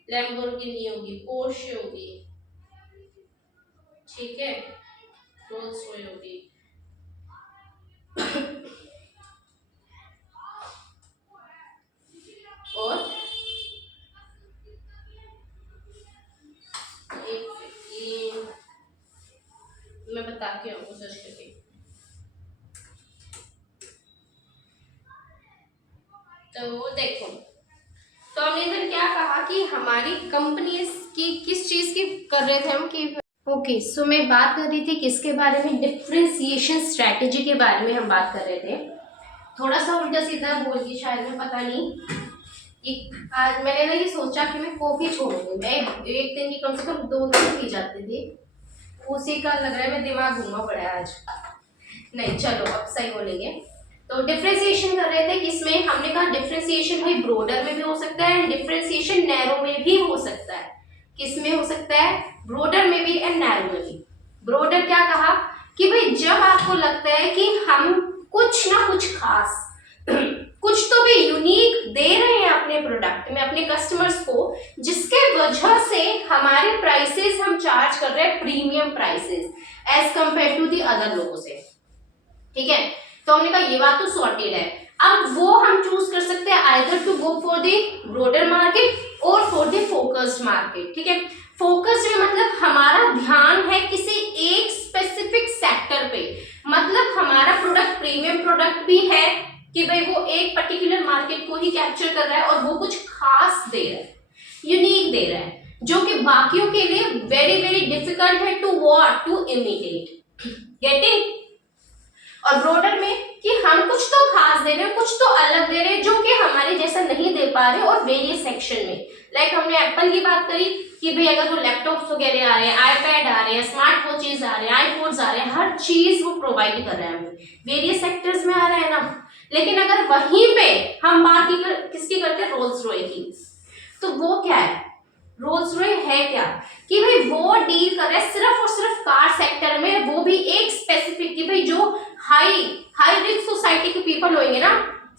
लैम्बोर्गिनी होगी, पोर्शे होगी, ठीक है, रोल्स रॉय होगी, और एक मैं बताती हूँ आपको सर्च करके। तो देखो, तो हमने इधर क्या कहा कि हमारी कंपनी की किस चीज की कर रहे थे हम कि ओके, सो मैं बात कर रही थी किसके बारे में, डिफरेंशिएशन स्ट्रेटेजी के बारे में हम बात कर रहे थे। थोड़ा सा उल्टा सीधा बोल के शायद में, पता नहीं। आज मैंने ना ये सोचा कि मैं कॉफी छोड़ूंगी, मैं एक दिन की कम से कम 2 दिन पी जाती थी, उसी का लग रहा है मैं दिमाग घूमा पड़ा है आज। नहीं चलो अब सही बोलेंगे। तो डिफरेंशिएशन कर रहे थे किसमें, हमने कहा डिफरेंशिएशन भाई ब्रोडर में भी हो सकता है, डिफरेंशिएशन नैरो में भी हो सकता है। किसमें हो सकता है, ब्रोडर में भी एंड नैरो में भी। ब्रोडर क्या कहा कि भाई जब आपको लगता है कि हम कुछ ना कुछ खास कुछ तो भी यूनिक दे रहे हैं अपने प्रोडक्ट में अपने कस्टमर्स को, जिसके वजह से हमारे प्राइसेस हम चार्ज कर रहे हैं premium prices as compare to the other लोगों से। ठीक है, तो हमने कहा ये बात तो सॉर्टेड है। अब वो हम चूज कर सकते हैं either to go for the broader market और फॉर द फोकस्ड मार्केट। ठीक है, फोकस्ड में मतलब हमारा ध्यान है किसी एक स्पेसिफिक सेक्टर पे, मतलब हमारा प्रोडक्ट प्रीमियम प्रोडक्ट भी है कि भाई वो एक पर्टिकुलर मार्केट को ही कैप्चर कर रहा है और वो कुछ खास दे रहा है, यूनिक दे रहा है, जो कि बाकियों के लिए वेरी वेरी डिफिकल्ट है to what to imitate. Getting? और ब्रॉडर में कि हम कुछ तो खास दे रहे हैं, कुछ तो अलग दे रहे हैं, जो कि हमारे जैसा नहीं दे पा रहे, और वेरियस सेक्शन में। लाइक हमने एप्पल की बात करी कि भाई अगर वो लैपटॉप्स वगैरह आ रहे हैं, आईपैड आ रहे हैं, स्मार्ट वॉचेस आ रहे हैं, आईफोन्स आ रहे हैं, हर चीज वो प्रोवाइड कर रहा है हमें, वेरियस सेक्टर्स में आ रहा है ना। लेकिन अगर वहीं पे हम बात किसकी करते हैं, रोल्स रॉय की, तो वो क्या है, रोल्स रॉय है क्या कि भाई वो डील कर रहा है सिर्फ और सिर्फ कार सेक्टर में, वो भी एक स्पेसिफिक, कि भाई जो हाई रिच सोसाइटी के पीपल होंगे ना,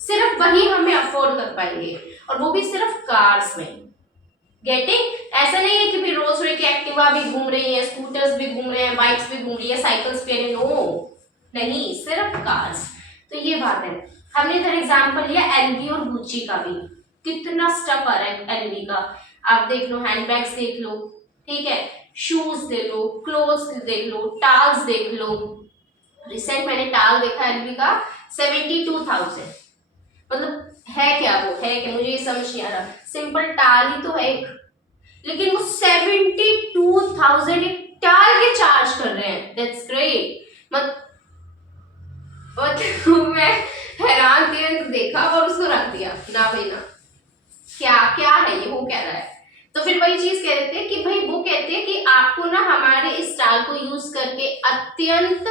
सिर्फ वही हमें अफोर्ड कर पाएंगे, और वो भी सिर्फ कार्स में। गेटिंग? ऐसा नहीं है कि भाई रोल्स रॉय की एक्टिवा भी घूम रही है, स्कूटर्स भी घूम रहे हैं, बाइक्स भी घूम रही है, साइकिल्स भी, नो नहीं, सिर्फ कार्स। तो ये बात है। हमने इधर एग्जांपल लिया एलवी और गुच्ची का भी, कितना स्टफ आ रहा है एलवी का, आप देख लो, हैंडबैग्स देख लो, ठीक है, शूज देख लो, क्लोथ्स देख लो, टाल्स देख लो। रिसेंट मैंने टाल देखा एलवी का 72,000, मतलब है क्या, वो है क्या, मुझे ये समझ नहीं आ रहा। सिंपल टाल ही तो है एक, लेकिन वो 72,000 एक टाल के चार्ज कर रहे हैं। That's great. मैं हैरान थी, देखा और उसको रख दिया ना भाई ना, क्या क्या है ये, वो कह रहा है। तो फिर वही चीज कह रहे थे कि भाई वो कहते हैं कि आपको ना हमारे इस स्टाइल को यूज करके अत्यंत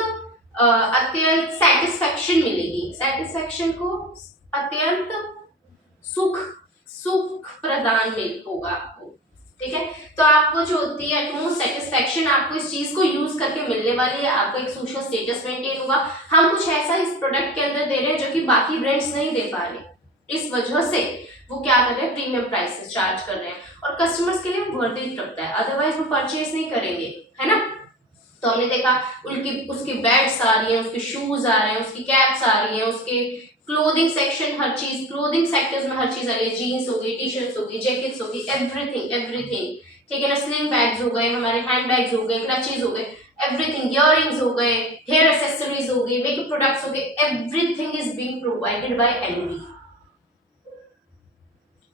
सेटिस्फेक्शन मिलेगी, सेटिस्फेक्शन को अत्यंत सुख प्रदान मिल होगा आपको। ठीक है। तो आपको जो होती है एटमोस्ट सेटिस्फेक्शन आपको इस चीज को यूज करके मिलने वाली है, आपको एक सोशल स्टेटस मेंटेन होगा। हम कुछ ऐसा इस प्रोडक्ट के अंदर दे रहे हैं जो कि बाकी ब्रांड्स नहीं दे पा रहे, इस वजह से वो क्या कर रहे हैं, प्रीमियम प्राइसेस चार्ज कर रहे हैं और कस्टमर्स के लिए वर्थ इट लगता है, अदरवाइज वो परचेज नहीं करेंगे, है ना। तो हमने देखा उनकी उसकी बैग्स आ रही है, उसके शूज आ रहे हैं, उसकी कैप्स आ रही है, उसके क्लोथिंग सेक्शन, हर चीज क्लोथिंग सेक्टर्स में हर चीज आ रही है, जीन्स हो गई, टी शर्ट्स हो गई, जैकेट्स हो गई, एवरीथिंग एवरीथिंग, ठीक है ना। स्लिंग बैग्स हो गए, हमारे हैंड बैग्स हो गए, क्लचेज हो गए, एवरीथिंग, इयररिंग्स हो गए, हेयर एक्सेसरीज हो गई, मेकअप प्रोडक्ट्स हो गए, everything is being provided by LV,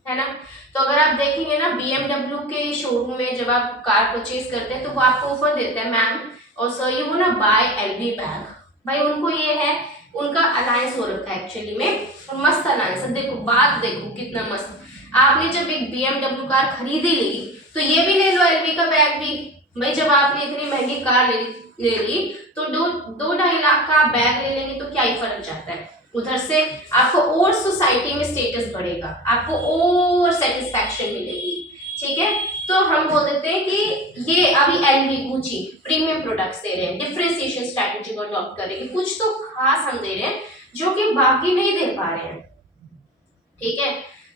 है ना। तो अगर आप देखेंगे ना BMW के शोरूम में जब आप कार परचेज करते हैं तो वो आपको ऑफर देता है, मैम और सर ये वो ना बाय एलवी बैग, भाई उनको ये है, उनका अलायंस हो रखा है एक्चुअली में, और मस्त अलायंस है। देखो बात देखो कितना मस्त, आपने जब एक BMW कार खरीदी ली तो ये भी ले लो एलवी का बैग भी, भाई जब आपने इतनी महंगी कार ले ली तो 2-2.5 लाख का आप बैग ले लेंगे तो क्या ही फर्क जाता है, उधर से आपको और सोसाइटी में स्टेटस बढ़ेगा, आपको और सेटिस्फैक्शन मिलेगी, ठीक है। तो हम बोल देते हैं कि ये अभी एलवी गुची प्रीमियम प्रोडक्ट्स दे रहे हैं, डिफरेंशिएशन स्ट्रैटेजी को अडॉप्ट करेंगे, कुछ तो खास हम दे रहे हैं जो कि बाकी नहीं दे पा रहे हैं, ठीक है।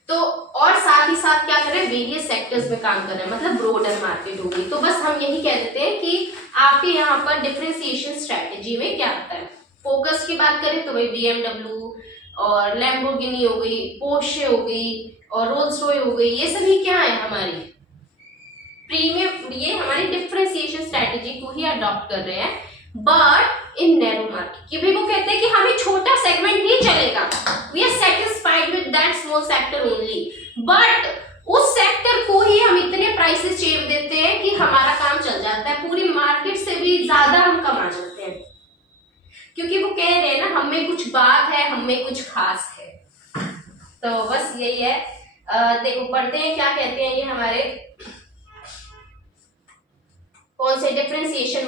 तो और साथ ही साथ क्या कर रहे हैं, वेरियस सेक्टर्स में काम कर रहे हैं, मतलब ब्रॉडर मार्केट हो गई। तो बस हम यही कह देते हैं कि आपके यहाँ पर डिफरेंशिएशन स्ट्रैटेजी में क्या आता है। फोकस की बात करें तो भाई BMW और लैम्बोर्गिनी हो गई, पोर्शे हो गई और रोल्स रॉय हो गई, ये सभी क्या है हमारी प्रीमियम, ये हमारी डिफरेंशिएशन स्ट्रैटेजी को ही अडॉप्ट कर रहे हैं, बट इन नैरो मार्केट। कि भाई वो कहते हैं कि हमें छोटा सेगमेंट ही चलेगा, we are satisfied with that small sector only, but उस सेक्टर को ही हम इतने प्राइसेस चेप देते हैं कि हमारा काम चल जाता है, पूरी मार्केट से भी ज्यादा हम कमा जाते हैं, क्योंकि वो कह रहे हैं ना हमें कुछ बात है, हमें कुछ खास है। तो बस यही है। देखो पढ़ते हैं क्या कहते हैं ये हमारे कौन से डिफरेंशिएशन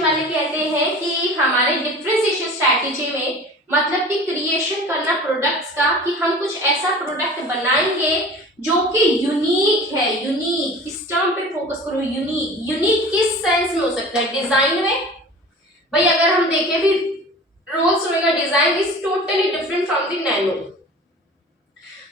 वाले कहते हैं कि हमारे डिफरेंशिएशन स्ट्रैटेजी में मतलब कि क्रिएशन करना प्रोडक्ट्स का, कि हम कुछ ऐसा प्रोडक्ट बनाएंगे जो कि यूनिक है, यूनिक, इस टर्म पे फोकस करो, यूनिक। यूनिक किस सेंस में हो सकता है, डिजाइन में, भाई अगर हम देखें भी रोल्स रॉय का design is totally different from the nano,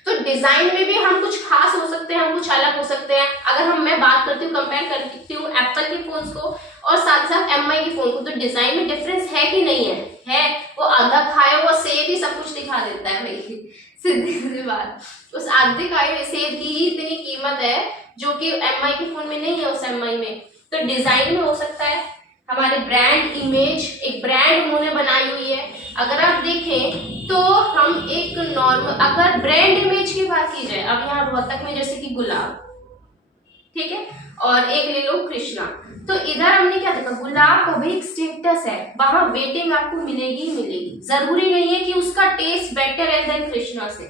तो डिजाइन में भी हम कुछ खास हो सकते हैं, हम कुछ अलग हो सकते हैं। अगर मैं बात करती हूँ, कंपेयर करती हूँ एप्पल के फोन्स को और साथ साथ MI के फोन को, तो डिजाइन में डिफरेंस है कि नहीं है वो आधा खाया हुआ सेब ही सब कुछ दिखा देता है भाई, सीधी सी बात, उस आधे खाए हुए सेब की ही इतनी कीमत है जो कि MI के फोन में नहीं है, उस MI में। तो डिजाइन में हो सकता है, हमारे ब्रांड इमेज, एक ब्रांड उन्होंने बनाई हुई है। अगर आप देखें तो हम एक नॉर्मल, अगर ब्रांड इमेज की बात की जाए, अब यहाँ रोहतक में जैसे कि गुलाब, ठीक है, और एक ले लो कृष्णा, तो इधर हमने क्या देखा, गुलाब का भी एक स्टेटस है, वहां वेटिंग आपको मिलेगी ही मिलेगी, जरूरी नहीं है कि उसका टेस्ट बेटर है देन कृष्णा से,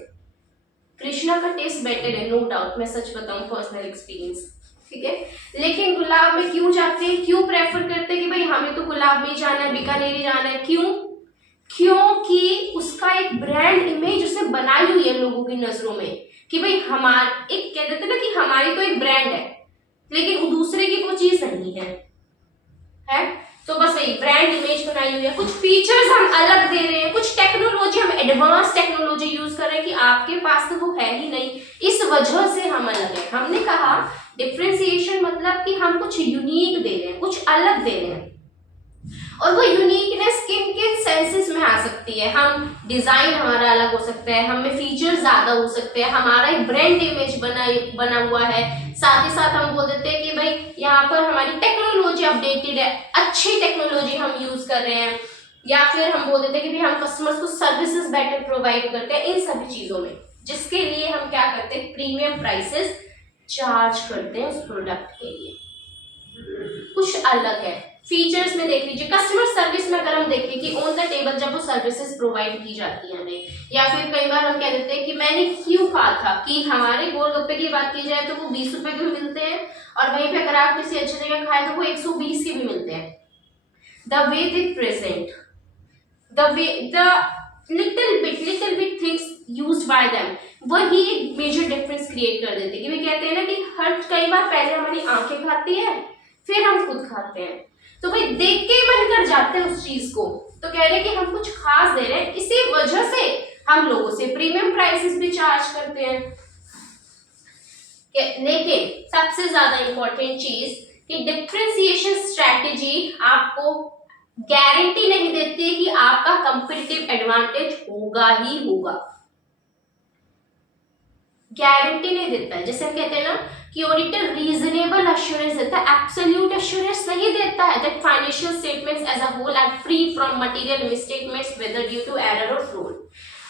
कृष्णा का टेस्ट बेटर है नो डाउट, मैं सच बताऊं पर्सनल एक्सपीरियंस, ठीक है। लेकिन गुलाब में क्यों जाते हैं, क्यों प्रेफर करते हैं कि भाई हमें तो गुलाब में ही जाना है, बीकानेर ही जाना है, क्यों, क्योंकि उसका एक ब्रांड इमेज उसे बनाई हुई है लोगों की नजरों में, कि भाई हमार एक कह देते ना कि हमारी तो एक ब्रांड है, लेकिन दूसरे की वो चीज नहीं है। तो बस वही ब्रांड इमेज बनाई हुई है, कुछ फीचर्स हम अलग दे रहे हैं, कुछ टेक्नोलॉजी हम एडवांस टेक्नोलॉजी यूज कर रहे हैं कि आपके पास तो वो है ही नहीं, इस वजह से हम अलग है। हमने कहा डिफरेंशिएशन मतलब कि हम कुछ यूनिक दे रहे हैं, कुछ अलग दे रहे हैं, और वो यूनिकनेस किन किन सेंसेस में आ सकती है, हम डिजाइन हमारा अलग हो सकता है, हमें फीचर्स ज्यादा हो सकते हैं, हमारा एक ब्रांड इमेज बना हुआ है, साथ ही साथ हम बोल देते हैं कि भाई यहाँ पर हमारी टेक्नोलॉजी अपडेटेड है, अच्छी टेक्नोलॉजी हम यूज कर रहे हैं, या फिर हम बोल देते हैं कि भाई हम कस्टमर्स को सर्विसेज बेटर प्रोवाइड करते हैं, इन सभी चीजों में, जिसके लिए हम क्या करते हैं, प्रीमियम प्राइसेस चार्ज करते हैं उस प्रोडक्ट के लिए, कुछ अलग है। फीचर्स में देख लीजिए, कस्टमर सर्विस में अगर हम देखें कि ऑन द टेबल जब वो सर्विसेज प्रोवाइड की जाती है हमें, या फिर कई बार हम कह देते हैं कि मैंने क्यों कहा था कि हमारे गोलगप्पे की बात की जाए तो वो 20 रुपए के भी मिलते हैं, और वहीं पे अगर आप किसी अच्छी जगह खाए तो वो 120 के भी मिलते हैं। The way they present, the way the little bit things used by them, वही एक मेजर डिफरेंस क्रिएट कर देते हैं। कि वे कहते हैं ना कि हर कई बार पहले हमारी आंखें खाती है फिर हम खुद खाते हैं, तो भाई देख के ही मन कर जाते हैं उस चीज को। तो कह रहे हैं कि हम कुछ खास दे रहे हैं, इसी वजह से हम लोगों से प्रीमियम प्राइसेस भी चार्ज करते हैं। लेकिन सबसे ज्यादा इंपॉर्टेंट चीज कि डिफरेंशिएशन स्ट्रेटेजी आपको गारंटी नहीं देती कि आपका कंपटीटिव एडवांटेज होगा ही होगा, गारंटी नहीं देता है। जैसे हम कहते हैं ना कि ऑडिटर रीजनेबल एश्योरेंस देता है, एब्सोल्यूट एश्योरेंस नहीं देता है that financial statements as a whole are free from material misstatements whether due to error और फ्रॉड।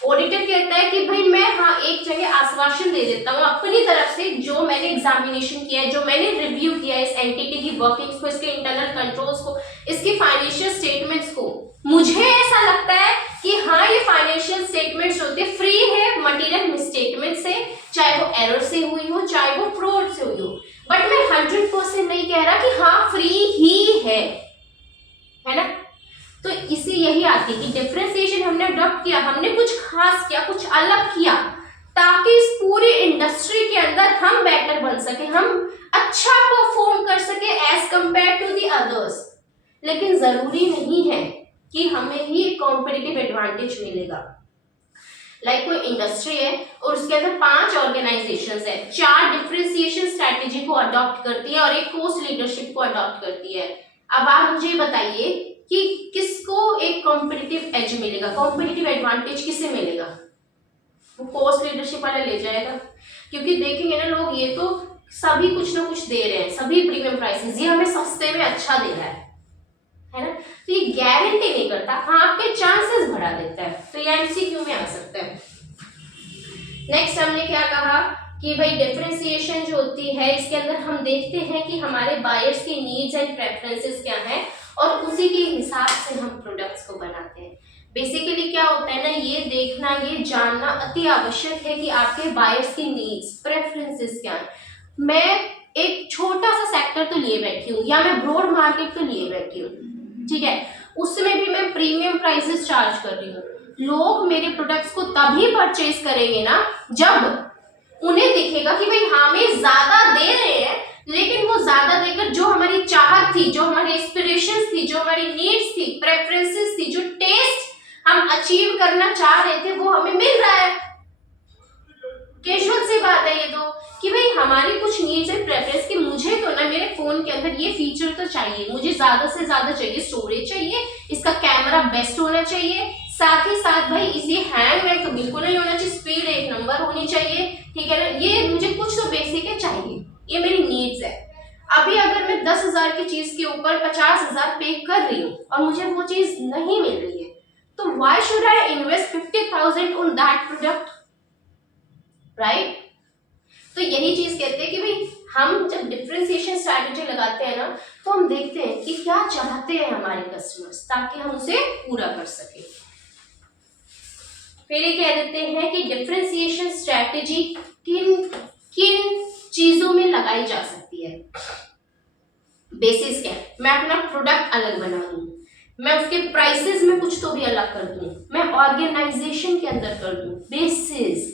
ऑडिटर कहता है कि भाई मैं हाँ एक जगह आश्वासन दे देता हूँ अपनी तरफ से, जो मैंने एग्जामिनेशन किया है, जो मैंने रिव्यू किया है इस एंटिटी की वर्किंग्स को, इसके इंटरनल कंट्रोल्स को, इसकी फाइनेंशियल स्टेटमेंट्स को, मुझे ऐसा लगता है कि हाँ ये फाइनेंशियल स्टेटमेंट्स होते फ्री है मटेरियल मिसस्टेटमेंट से, चाहे वो एरर से हुई हो चाहे वो फ्रॉड से हुई हो। बट मैं 100% नहीं कह रहा कि हाँ फ्री ही है ना। तो इसी यही आती है कि डिफरेंशिएशन हमने अडॉप्ट किया, हमने कुछ खास किया, कुछ अलग किया, ताकि इस पूरी इंडस्ट्री के अंदर हम बेटर बन सके, हम अच्छा परफॉर्म कर सके as compare to the others. लेकिन जरूरी नहीं है कि हमें ही कॉम्पिटिटिव एडवांटेज मिलेगा। लाइक कोई इंडस्ट्री है और उसके अंदर 5 ऑर्गेनाइजेशंस है, 4 डिफरेंशिएशन स्ट्रेटेजी को अडॉप्ट करती है और एक कॉस्ट लीडरशिप को अडॉप्ट करती है। अब आप मुझे बताइए कि किसको एक कॉम्पिटिटिव एज मिलेगा, कॉम्पिटिटिव एडवांटेज किसे मिलेगा? वो कॉस्ट लीडरशिप वाला ले जाएगा, क्योंकि देखेंगे ना लोग ये तो सभी कुछ ना कुछ दे रहे हैं, सभी प्रीमियम प्राइसेस, ये हमें सस्ते में अच्छा दे रहा है ना। तो ये गारंटी नहीं करता, हाँ आपके चांसेस बढ़ा देता है। तो ये एमसीक्यू में आ सकता है। नेक्स्ट हमने क्या कहा कि भाई डिफरेंशिएशन जो होती है इसके अंदर हम देखते हैं कि हमारे बायर्स की नीड्स एंड प्रेफरेंसेस क्या है और उसी के हिसाब से हम प्रोडक्ट्स को बनाते हैं। बेसिकली क्या होता है ना, ये देखना, ये जानना अति आवश्यक है कि आपके बायर्स की नीड्स प्रेफरेंसेस क्या है। मैं एक छोटा सा सेक्टर तो लिए बैठी हूँ या मैं ब्रॉड मार्केट तो लिए बैठी हूँ, ठीक है, उसमें भी मैं प्रीमियम प्राइसेस चार्ज कर रही हूँ। लोग मेरे प्रोडक्ट्स को तभी परचेज करेंगे ना जब उन्हें दिखेगा कि भाई हमें ज्यादा दे रहे हैं, लेकिन वो ज्यादा देकर जो हमारी चाहत थी, जो हमारी एस्पिरेशंस थी, जो हमारी नीड्स थी, प्रेफरेंसेस थी, जो टेस्ट हम अचीव करना चाह रहे थे वो हमें मिल रहा है। कैजुअल सी बात है ये तो कि भाई हमारी कुछ नीड्स एंड प्रेफरेंस कि मुझे तो ना मेरे फोन के अंदर ये फीचर तो चाहिए, मुझे ज्यादा से ज्यादा चाहिए, स्टोरेज चाहिए, इसका कैमरा बेस्ट होना चाहिए, साथ ही साथ भाई इसी हैंग वैंग तो बिल्कुल नहीं होना चाहिए, स्पीड 1 नंबर होनी चाहिए, ठीक है ना। ये मुझे कुछ तो बेसिक है चाहिए, ये मेरी नीड्स है। अभी अगर मैं 10,000 की चीज के ऊपर 50,000 पे कर रही हूँ और मुझे वो चीज नहीं मिल रही है, तो why should I invest 50,000 on that product, right. तो यही चीज कहते हैं कि भाई हम जब डिफरेंशिएशन स्ट्रैटेजी लगाते हैं ना, तो हम देखते हैं कि क्या चाहते हैं हमारे कस्टमर्स, ताकि हम उसे पूरा कर सके। फिर ये कह देते हैं कि डिफरेंशिएशन स्ट्रैटेजी किन किन चीजों में लगाई जा सकती है। बेसिस क्या है, मैं अपना प्रोडक्ट अलग बना दूं, मैं उसके प्राइसेस में कुछ तो भी अलग कर दूं, मैं ऑर्गेनाइजेशन के अंदर कर दूं। बेसिस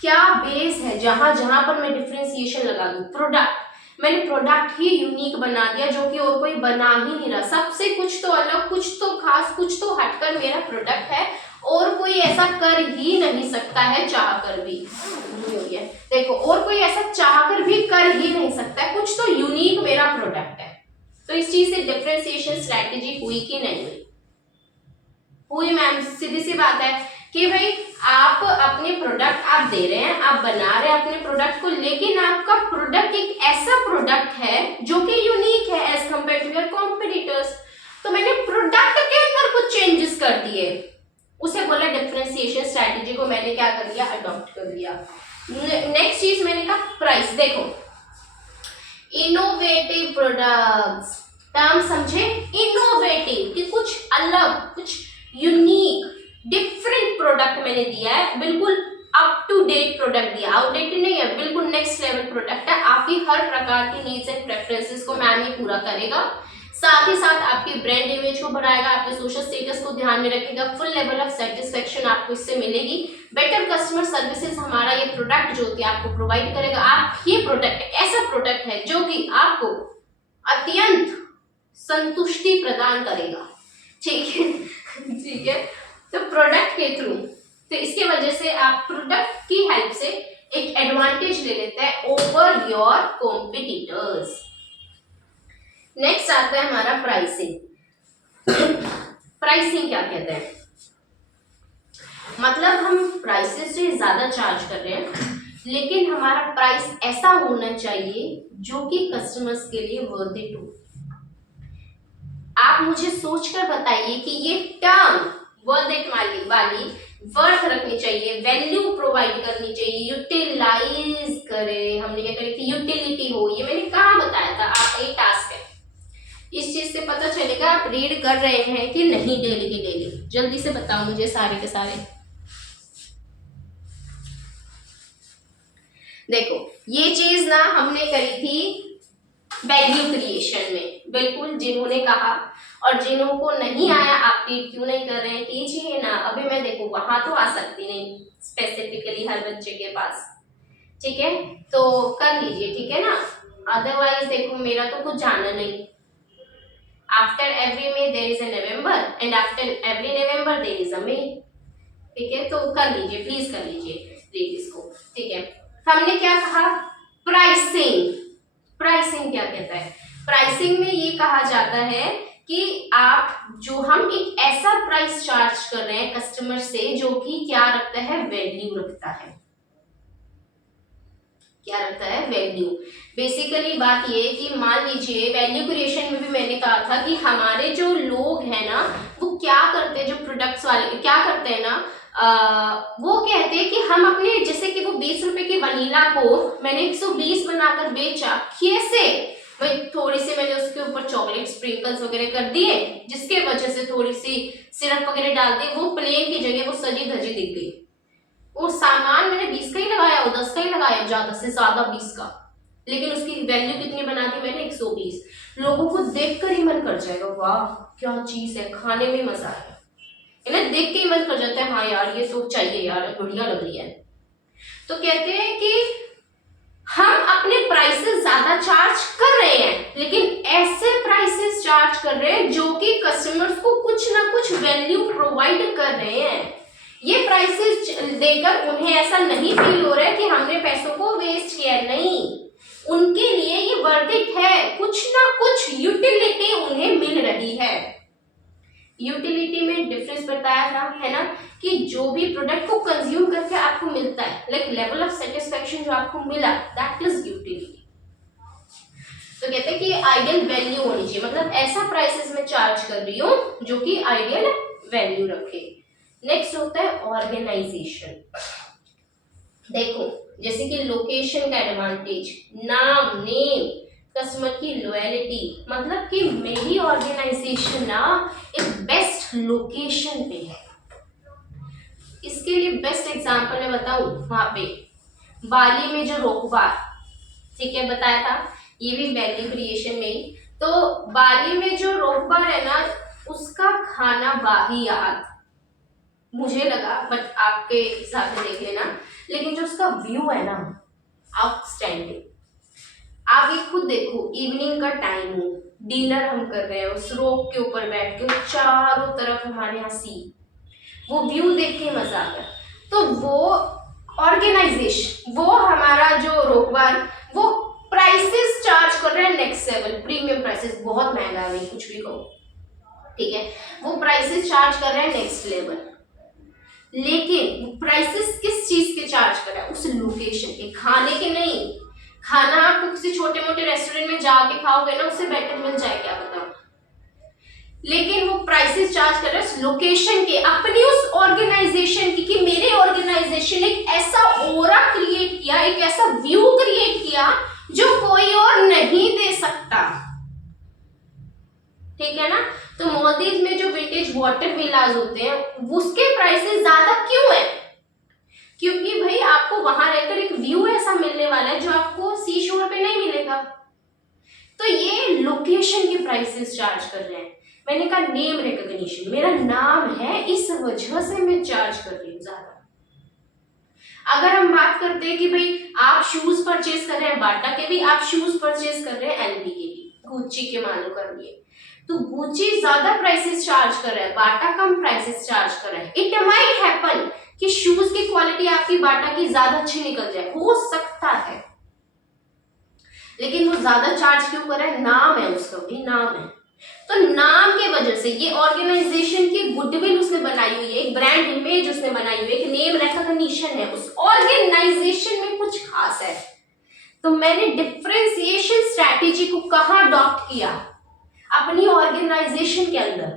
क्या बेस है जहां जहां पर मैं डिफरेंशिएशन लगा दूं? प्रोडक्ट, मैंने प्रोडक्ट ही यूनिक बना दिया जो कि और कोई बना ही नहीं रहा, सबसे कुछ तो अलग, कुछ तो खास, कुछ तो हटकर मेरा प्रोडक्ट है और कोई ऐसा कर ही नहीं सकता है, चाहकर भी। देखो, और कोई ऐसा चाहकर भी कर ही नहीं सकता है, कुछ तो यूनिक मेरा प्रोडक्ट है। तो इस चीज से डिफरेंशिएशन स्ट्रैटेजी हुई कि नहीं हुई? हुई मैम, सीधी सी बात है कि भाई आप अपने प्रोडक्ट आप दे रहे हैं, आप बना रहे हैं अपने प्रोडक्ट को, लेकिन आपका प्रोडक्ट एक ऐसा प्रोडक्ट है जो कि यूनिक है as compare to your competitors. तो मैंने प्रोडक्ट के अंदर कुछ चेंजेस कर दिए, उसे बोला डिफरेंशिएशन स्ट्रैटेजी को मैंने क्या कर लिया, अडॉप्ट कर लिया। नेक्स्ट चीज मैंने कहा प्राइस। देखो, इनोवेटिव प्रोडक्ट्स, टर्म समझे, इनोवेटिव कि कुछ अलग, कुछ यूनिक, डिफरेंट प्रोडक्ट मैंने दिया है, बिल्कुल अप टू डेट प्रोडक्ट दिया, आउटडेटेड नहीं है, बिल्कुल नेक्स्ट लेवल प्रोडक्ट है। आपकी हर प्रकार की नीड्स एंड प्रेफरेंसेस को मैम ये पूरा करेगा। साथ ही साथ आपकी ब्रांड इमेज को बढ़ाएगा, आपके सोशल स्टेटस को ध्यान में रखेगा, फुल लेवल ऑफ सेटिस्फेक्शन आपको इससे मिलेगी, बेटर कस्टमर सर्विसेज हमारा ये प्रोडक्ट जो कि आपको प्रोवाइड करेगा। आप ये प्रोडक्ट ऐसा प्रोडक्ट है जो कि आपको अत्यंत संतुष्टि प्रदान करेगा, ठीक है ठीक है। तो प्रोडक्ट के थ्रू, तो इसके वजह से आप प्रोडक्ट की हेल्प से एक एडवांटेज ले लेते हैं ओवर योर कॉम्पिटिटर्स। नेक्स्ट आता है हमारा प्राइसिंग। प्राइसिंग क्या कहते हैं, मतलब हम प्राइसेस से ज्यादा चार्ज कर रहे हैं, लेकिन हमारा प्राइस ऐसा होना चाहिए जो कि कस्टमर्स के लिए वर्थ इट हो। आप मुझे सोचकर बताइए कि ये टर्म वर्थ इट वाली वर्थ रखनी चाहिए, वैल्यू प्रोवाइड करनी चाहिए, यूटिलाइज करे, हमने क्या करी थी, यूटिलिटी हो, ये मैंने कहाँ बताया था, आपका ये टास्क है। इस चीज से पता चलेगा आप रीड कर रहे हैं कि नहीं डेली की डेली। जल्दी से बताओ मुझे सारे के सारे। देखो ये चीज ना हमने करी थी वैल्यू क्रिएशन में, बिल्कुल जिन्होंने कहा, और जिन्हों को नहीं आया आप रीड क्यों नहीं कर रहे हैं, कीजिए ना। अभी मैं देखो वहां तो आ सकती नहीं स्पेसिफिकली हर बच्चे के पास, ठीक है, तो कर लीजिए, ठीक है ना। अदरवाइज देखो मेरा तो कुछ जाना नहीं। After every May there is a November and after every November there is a May, ठीक है, तो कर लीजिए, प्लीज कर लीजिए रीड इसको, ठीक है। हमने क्या कहा, प्राइसिंग। प्राइसिंग क्या कहता है, प्राइसिंग में ये कहा जाता है कि आप जो हम एक ऐसा प्राइस चार्ज कर रहे हैं कस्टमर से जो कि क्या रखता है, वैल्यू रखता है। क्या रखता है, वैल्यू। बेसिकली बात ये है कि मान लीजिए वैल्यू क्रिएशन में भी मैंने कहा था कि हमारे जो लोग हैं ना वो क्या करते हैं, जो प्रोडक्ट्स वाले क्या करते हैं ना, वो कहते हैं कि हम अपने, जैसे कि वो 20 रुपए की वनीला को मैंने 120 बनाकर बेचा, कैसे भाई, थोड़ी सी मैंने उसके ऊपर चॉकलेट स्प्रिंकल्स वगैरह कर दिए, जिसके वजह से थोड़ी सी सिरप वगैरह डाल दी, वो प्लेन की जगह वो सजी धजी दिख गई। वो सामान मैंने 20 का ही लगाया, वो 10 का ही लगाया, ज्यादा से ज्यादा 20 का, लेकिन उसकी वैल्यू कितनी बना दी मैंने, 120। लोगों को देखकर ही मन कर जाएगा, वाह क्या चीज है, खाने में मजा है, इन्हें देख के ही मन कर जाता है, हाँ यार ये तो चाहिए यार, बढ़िया लग रही है। तो कहते हैं कि हम अपने प्राइसेस ज्यादा चार्ज कर रहे हैं, लेकिन ऐसे प्राइसेस चार्ज कर रहे हैं जो कि कस्टमर्स को कुछ ना कुछ वैल्यू प्रोवाइड कर रहे हैं। ये प्राइसेस देकर उन्हें ऐसा नहीं फील हो रहा है कि हमने पैसों को वेस्ट किया, नहीं, उनके लिए ये वर्थ इट है, कुछ ना कुछ यूटिलिटी उन्हें मिल रही है। यूटिलिटी में डिफरेंस बताया था, है ना, कि जो भी प्रोडक्ट को कंज्यूम करके आपको मिलता है, लाइक लेवल ऑफ सेटिस्फेक्शन जो आपको मिला, दैट इज यूटिलिटी। तो कहते हैं कि आइडियल वैल्यू होनी चाहिए, मतलब ऐसा प्राइसेस में चार्ज कर रही हूँ जो कि आइडियल वैल्यू रखे। नेक्स्ट होता है ऑर्गेनाइजेशन। देखो जैसे कि लोकेशन का एडवांटेज, नाम, नेम, कस्टमर की लॉयलिटी, मतलब कि मेरी ऑर्गेनाइजेशन ना एक बेस्ट लोकेशन पे है। इसके लिए बेस्ट एग्जांपल मैं बताऊं, वहां पे बाली में जो रोकबार, ठीक है, बताया था, ये भी वैल्यू क्रिएशन में ही। तो बाली में जो रोकबार है ना, उसका खाना वाहियात मुझे लगा, बट आपके हिसाब से देख लेना, लेकिन जो उसका व्यू है ना, आउटस्टैंडिंग। आप ये खुद देखो, इवनिंग का टाइम हो, डिनर हम कर रहे हैं, उस रोक के ऊपर बैठ के, चारों तरफ हमारे यहाँ सी, वो व्यू देख के मजा आता है। तो वो ऑर्गेनाइजेशन, वो हमारा जो रोकबार, वो प्राइसेस चार्ज कर रहे हैं नेक्स्ट लेवल, प्रीमियम प्राइसेस, बहुत महंगा है, नहीं कुछ भी कहो, ठीक है, वो प्राइसेस चार्ज कर रहे हैं नेक्स्ट लेवल। लेकिन प्राइसेस किस चीज के चार्ज कर रहा है, उस लोकेशन के, खाने के नहीं। खाना आपको किसी छोटे मोटे रेस्टोरेंट में जाके खाओगे ना, उससे बेटर मिल जाए, क्या बताओ, लेकिन वो प्राइसेस चार्ज कर रहे हैं उस लोकेशन के, अपनी उस ऑर्गेनाइजेशन की, कि मेरे ऑर्गेनाइजेशन एक ऐसा ओरा क्रिएट किया, एक ऐसा व्यू क्रिएट किया जो कोई और नहीं दे सकता, ठीक है ना। तो मालदीव में जो विंटेज वाटर विलाज होते हैं, उसके प्राइसेस ज्यादा क्यों है, क्योंकि भाई आपको वहां रहकर एक व्यू ऐसा मिलने वाला है जो आपको सी शोर पे नहीं मिलेगा। तो ये लोकेशन के प्राइसेस चार्ज कर रहे हैं। मैंने कहा नेम रिकॉग्निशन, मेरा नाम है इस वजह से मैं चार्ज कर रही हूँ ज्यादा। अगर हम बात करते हैं कि भाई आप शूज परचेज कर रहे हैं बाटा के भी, आप शूज परचेज कर रहे हैं एलवी के भी, गुच्ची के मान लो कर लिए, तो गुच्ची ज्यादा प्राइसेस चार्ज कर रहा है, बाटा कम प्राइसेस चार्ज कर रहा है। इट माइट हैपन कि शूज की क्वालिटी आपकी बाटा की ज्यादा अच्छी निकल जाए, हो सकता है, लेकिन वो ज्यादा चार्ज क्यों कर रहा है? नाम है उसका, भी नाम है। तो नाम के वजह से ये ऑर्गेनाइजेशन की गुडविल उसने बनाई हुई है, एक ब्रांड इमेज उसने बनाई हुई है, एक नेम रिकॉग्निशन है, उस ऑर्गेनाइजेशन में कुछ खास है। तो मैंने डिफरेंशिएशन स्ट्रैटेजी को कहाँ अडॉप्ट किया? अपनी ऑर्गेनाइजेशन के अंदर,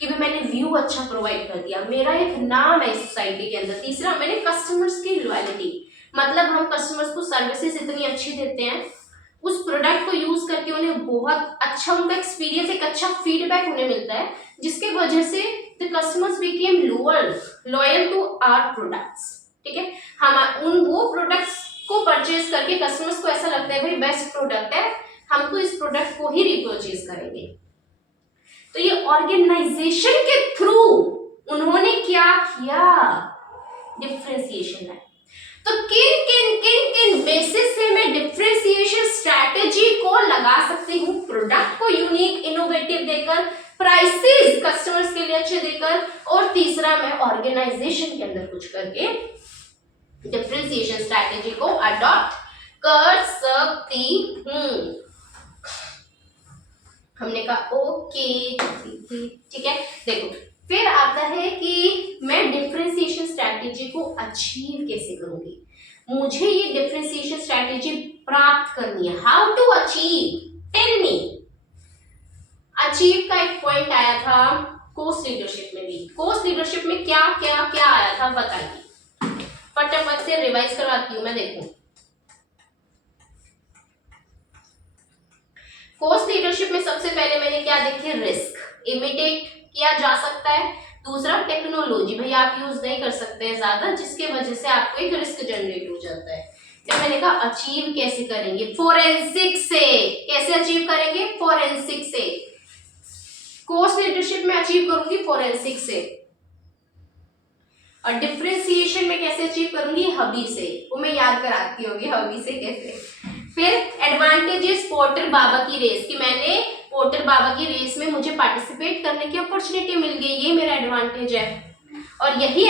कि भी मैंने व्यू अच्छा प्रोवाइड कर दिया, मेरा एक नाम है सोसाइटी के अंदर। तीसरा, मैंने कस्टमर्स की लॉयल्टी, मतलब हम कस्टमर्स को सर्विसेज इतनी अच्छी देते हैं, उस प्रोडक्ट को यूज करके उन्हें बहुत अच्छा उनका एक्सपीरियंस, एक अच्छा फीडबैक उन्हें मिलता है, जिसके वजह से the customers became loyal to our products. ठीक है, हम उन वो प्रोडक्ट्स को परचेज करके कस्टमर्स को ऐसा लगता है भाई बेस्ट प्रोडक्ट है, हम तो इस प्रोडक्ट को ही रिपर्चेज करेंगे। तो ये ऑर्गेनाइजेशन के थ्रू उन्होंने क्या किया? डिफरेंशिएशन है। तो किन किन किन किन बेसिस से मैं डिफरेंशिएशन स्ट्रैटेजी को लगा सकती हूँ? प्रोडक्ट को यूनिक इनोवेटिव देकर, प्राइसेस कस्टमर्स के लिए अच्छे देकर, और तीसरा मैं ऑर्गेनाइजेशन के अंदर कुछ करके डिफरेंशिएशन स्ट्रैटेजी को अडॉप्ट कर सकती हूँ। हमने कहा ओके, ठीक है। देखो फिर आता है कि मैं डिफरेंशिएशन स्ट्रैटेजी को अचीव कैसे करूंगी? मुझे ये डिफरेंशिएशन स्ट्रैटेजी प्राप्त करनी है। How to achieve? Tell me. Achieve का एक पॉइंट आया था कोस्ट लीडरशिप में भी। कोस्ट लीडरशिप में क्या क्या क्या आया था बताइए, फटाफट से रिवाइज करवाती हूँ मैं। देखो कोस्ट लीडरशिप में सबसे पहले मैंने क्या देखे? रिस्क इमिटेट किया जा सकता है। दूसरा टेक्नोलॉजी, भाई आप यूज नहीं कर सकते हैं ज्यादा, जिसके वजह से आपको एक रिस्क जनरेट हो जाता है। फिर मैंने कहा अचीव कैसे करेंगे? फोरेंसिक से। कैसे अचीव करेंगे? फोरेंसिक से। कोस्ट लीडरशिप में अचीव करूंगी फोरेंसिक से, और डिफरेंशिएशन में कैसे अचीव करूंगी? हबी से। वो मैं याद कराती होगी हबी से कैसे। फिर एडवांटेजेस पोर्टर बाबा की रेस, कि मैंने पोर्टर बाबा की रेस में मुझे पार्टिसिपेट करने की अपॉर्चुनिटी मिल गई, ये मेरा एडवांटेज है। और यही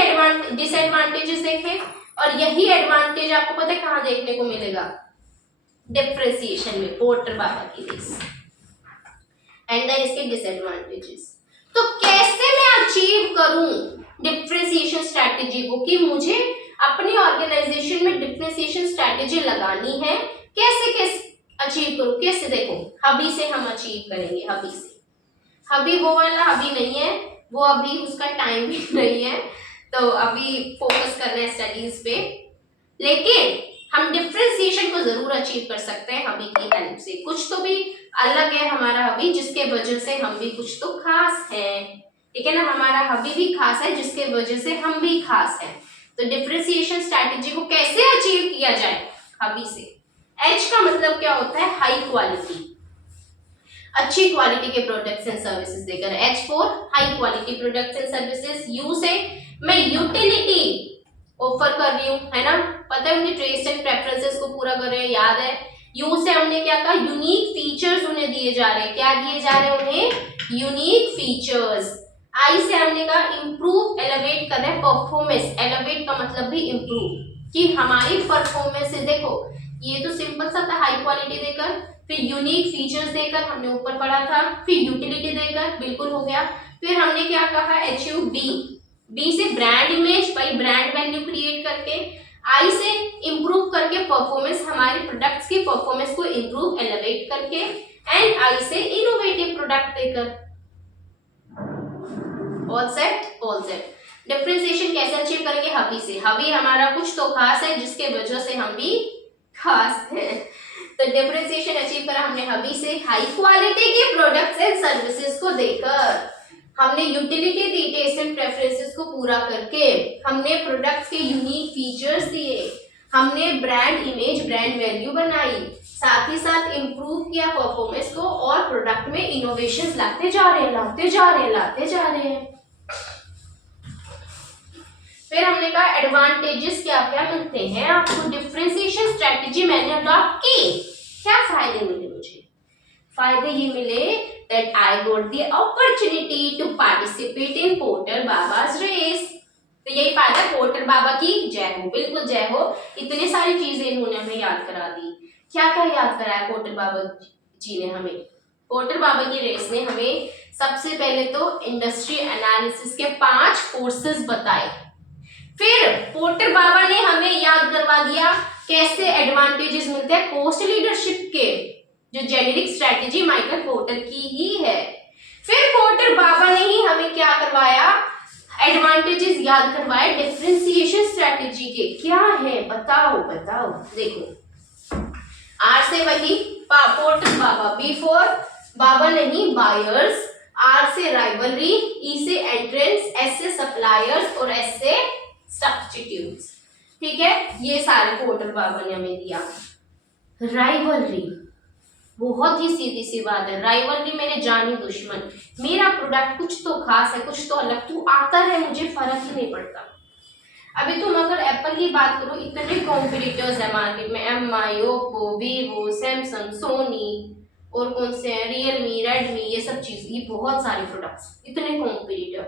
डिसएडवांटेजेस देखें, और यही एडवांटेज आपको पता है कहाँ देखने को मिलेगा? डिफरेंशिएशन में, पोर्टर बाबा की रेस। एंड देन इसके डिसएडवांटेजेस। तो कैसे मैं अचीव करूं डिफरेंशिएशन स्ट्रैटेजी को, कि मुझे अपनी ऑर्गेनाइजेशन में डिफरेंशिएशन स्ट्रैटेजी लगानी है, कैसे कैसे अचीव करूं? कैसे? देखो हबी से हम अचीव करेंगे। हबी से, हबी वो वाला हबी नहीं है, वो अभी उसका टाइम भी नहीं है, तो अभी फोकस करना है स्टडीज पे, लेकिन हम डिफरेंशिएशन को जरूर अचीव कर सकते हैं हबी की हेल्प से। कुछ तो भी अलग है हमारा हबी, जिसके वजह से हम भी कुछ तो खास है। ठीक है ना, हमारा हबी भी खास है, जिसके वजह से हम भी खास है। तो डिफरेंशिएशन स्ट्रैटेजी को कैसे अचीव किया जाए? हबी से। एच का मतलब क्या होता है? हाई क्वालिटी, अच्छी क्वालिटी के प्रोडक्ट्स एंड सर्विसेज देकर। H for high quality products and services. You से मैं यूटिलिटी ऑफर कर रही हूँ, है ना, पता है, उनके टेस्ट एंड प्रेफरेंसेस को पूरा कर रहे हैं, याद है। यू से हमने क्या कहा? यूनिक फीचर्स उन्हें दिए जा रहे हैं। क्या दिए जा रहे हैं उन्हें? Unique features. आई से हमने कहा इंप्रूव, एलिवेट कर रहे हैं परफॉर्मेंस। एलिवेट का मतलब भी इंप्रूव, कि हमारी परफॉर्मेंस से, देखो ये तो सिंपल सा था, हाई क्वालिटी देकर, फिर यूनिक फीचर्स देकर, हमने ऊपर पढ़ा था, फिर यूटिलिटी देकर, बिल्कुल हो गया। फिर हमने क्या कहा? Achieve B. बी से ब्रांड इमेज, भाई ब्रांड वैल्यू क्रिएट करके। आई से इंप्रूव करके परफॉर्मेंस, हमारे प्रोडक्ट्स की परफॉर्मेंस को इंप्रूव, एलिवेट करके। एंड आई से इनोवेटिव प्रोडक्ट देकर। All set, all set. Differentiation कैसे अचीव करेंगे? हबी से। हबी हमारा कुछ तो खास है, जिसके वजह से हम भी खास है। तो डिफरेंशिएशन अचीव करा हमने हबी से, हाई क्वालिटी के प्रोडक्ट्स एंड सर्विसेज को देकर। हमने यूटिलिटी दी, टेस्ट एंड प्रेफरेंसेस को पूरा करके। हमने प्रोडक्ट्स के यूनिक फीचर्स दिए, हमने ब्रांड इमेज, ब्रांड वैल्यू बनाई, साथ ही साथ इम्प्रूव किया परफॉर्मेंस को, और प्रोडक्ट में इनोवेशन लाते जा रहे हैं। फिर हमने कहा एडवांटेजेस क्या क्या मिलते हैं आपको, डिफरेंशिएशन स्ट्रेटजी मैंने अडॉप्ट की, क्या फायदे मिले मुझे? फायदे ये मिले that I got the opportunity to participate in Porter Baba's race। तो यही फायदा, पोर्टर बाबा की जय हो, बिल्कुल जय हो। इतनी सारी चीजें इन्होंने हमें याद करा दी। क्या क्या याद कराया पोर्टर बाबा जी ने हमें? पोर्टर बाबा की रेस ने हमें सबसे पहले तो इंडस्ट्री एनालिसिस के 5 फोर्सेस बताए। फिर पोर्टर बाबा ने हमें याद करवा दिया कैसे एडवांटेजेस मिलते हैं कॉस्ट लीडरशिप के, जो जेनेरिक स्ट्रेटेजी माइकल पोर्टर की ही है। फिर पोर्टर बाबा ने ही हमें क्या करवाया, एडवांटेजेस याद करवाए डिफरेंशिएशन स्ट्रेटेजी के। क्या है बताओ? देखो, आर से वही पोर्टर बाबा, बी फॉर बाबा नहीं बायर्स, आर से राइवलरी, ई से एंट्रेंस, एस से सप्लायर्स और एस से सब्स्टिट्यूट्स। ठीक है, ये सारे पोर्टर बाबा ने हमें दिया। राइवलरी बहुत ही सीधी सी बात है, राइवलरी मेरे जानी दुश्मन, मेरा प्रोडक्ट कुछ तो खास है, कुछ तो अलग, तू आता है मुझे फर्क ही नहीं पड़ता। अभी तुम अगर एप्पल की बात करो, इतने कॉम्पिटिटर्स है मार्केट में, Mi, Oppo, Vivo, Samsung, Sony और कौन से हैं, रियलमी, रेडमी, ये सब चीज, ये बहुत सारे प्रोडक्ट्स, इतने कॉम्पिटिटर।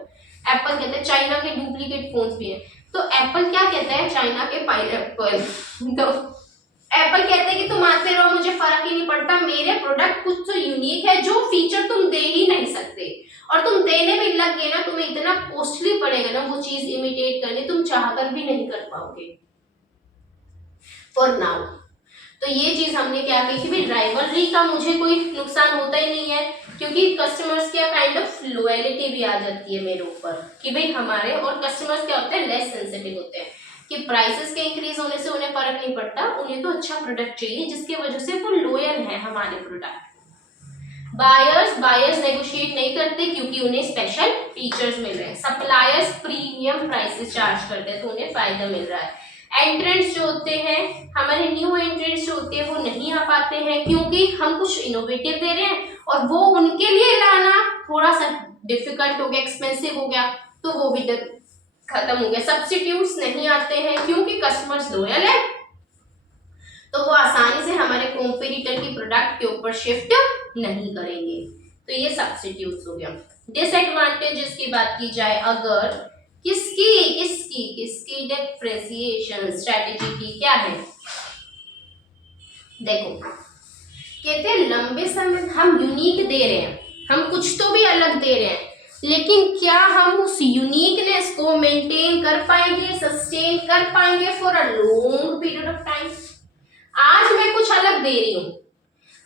एप्पल कहते हैं चाइना के डुप्लीकेट फोन्स भी हैं, तो एप्पल क्या कहता है, चाइना के पाइनएप्पल। तो एप्पल कहते हैं कि तुम आते रहो मुझे फर्क ही नहीं पड़ता, मेरे प्रोडक्ट कुछ तो यूनिक है जो फीचर तुम दे ही नहीं सकते, और तुम देने में लग गए ना, तुम्हें इतना कॉस्टली पड़ेगा ना वो चीज इमिटेट करनी, तुम चाहकर भी नहीं कर पाओगे फॉर नाउ। तो ये चीज हमने क्या की कि भाई राइवलरी का मुझे कोई नुकसान होता ही नहीं है, क्योंकि कस्टमर्स क्या काइंड ऑफ लॉयलिटी भी आ जाती है मेरे ऊपर कि भाई हमारे, और कस्टमर्स क्या होते हैं, लेस सेंसिटिव होते हैं कि प्राइसेस के इंक्रीज होने से उन्हें फर्क नहीं पड़ता, उन्हें तो अच्छा प्रोडक्ट चाहिए जिसकी वजह से वो लॉयल है हमारे प्रोडक्ट। बायर्स नेगोशिएट नहीं करते क्योंकि उन्हें स्पेशल फीचर्स मिल रहे हैं। सप्लायर्स प्रीमियम प्राइसेस चार्ज करते हैं तो उन्हें फायदा मिल रहा है। एंट्रेंट्स जो होते हैं, हमारे न्यू एंट्रेंट्स जो होते हैं वो नहीं आ पाते हैं क्योंकि हम कुछ इनोवेटिव दे रहे हैं और वो उनके लिए लाना थोड़ा सा डिफिकल्ट हो गया, एक्सपेंसिव हो गया, तो वो भी खत्म हो गया। सब्स्टिट्यूट्स नहीं आते हैं क्योंकि कस्टमर्स लॉयल है, तो वो आसानी से हमारे कॉम्पिटिटर की प्रोडक्ट के ऊपर शिफ्ट नहीं करेंगे, तो ये सब्स्टिट्यूट्स हो गया। डिसएडवांटेजेस की बात की जाए अगर, किसकी डिफरेंशिएशन स्ट्रेटेजी की क्या है, देखो कहते हैं लंबे समय हम यूनिक दे रहे हैं, हम कुछ तो भी अलग दे रहे हैं, लेकिन क्या हम उस यूनिकनेस को मेंटेन कर पाएंगे, सस्टेन कर पाएंगे for a long period of time. आज मैं कुछ अलग दे रही हूँ,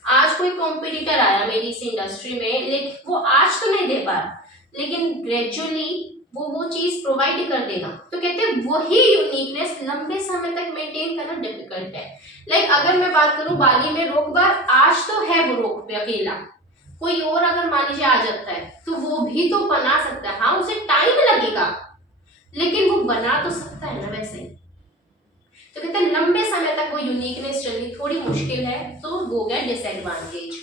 आज कोई कॉम्पिटिटर आया मेरी इस इंडस्ट्री में, लेकिन वो आज तो नहीं दे पा रहा, लेकिन ग्रेजुअली वो चीज प्रोवाइड कर देगा, तो कहते हैं वही यूनिकनेस लंबे समय तक मेंटेन करना डिफिकल्ट है। लाइक अगर मैं बात करूं बाली में रोक बार, आज तो है वो रोक पे अकेला, कोई और अगर मान लीजिए आ जाता है तो वो भी तो बना सकता है, हाँ उसे टाइम लगेगा लेकिन वो बना तो सकता है ना वैसे। तो कहते हैं लंबे समय तक वो यूनिकनेस चलनी थोड़ी मुश्किल है, तो वो गया डिसएडवांटेज।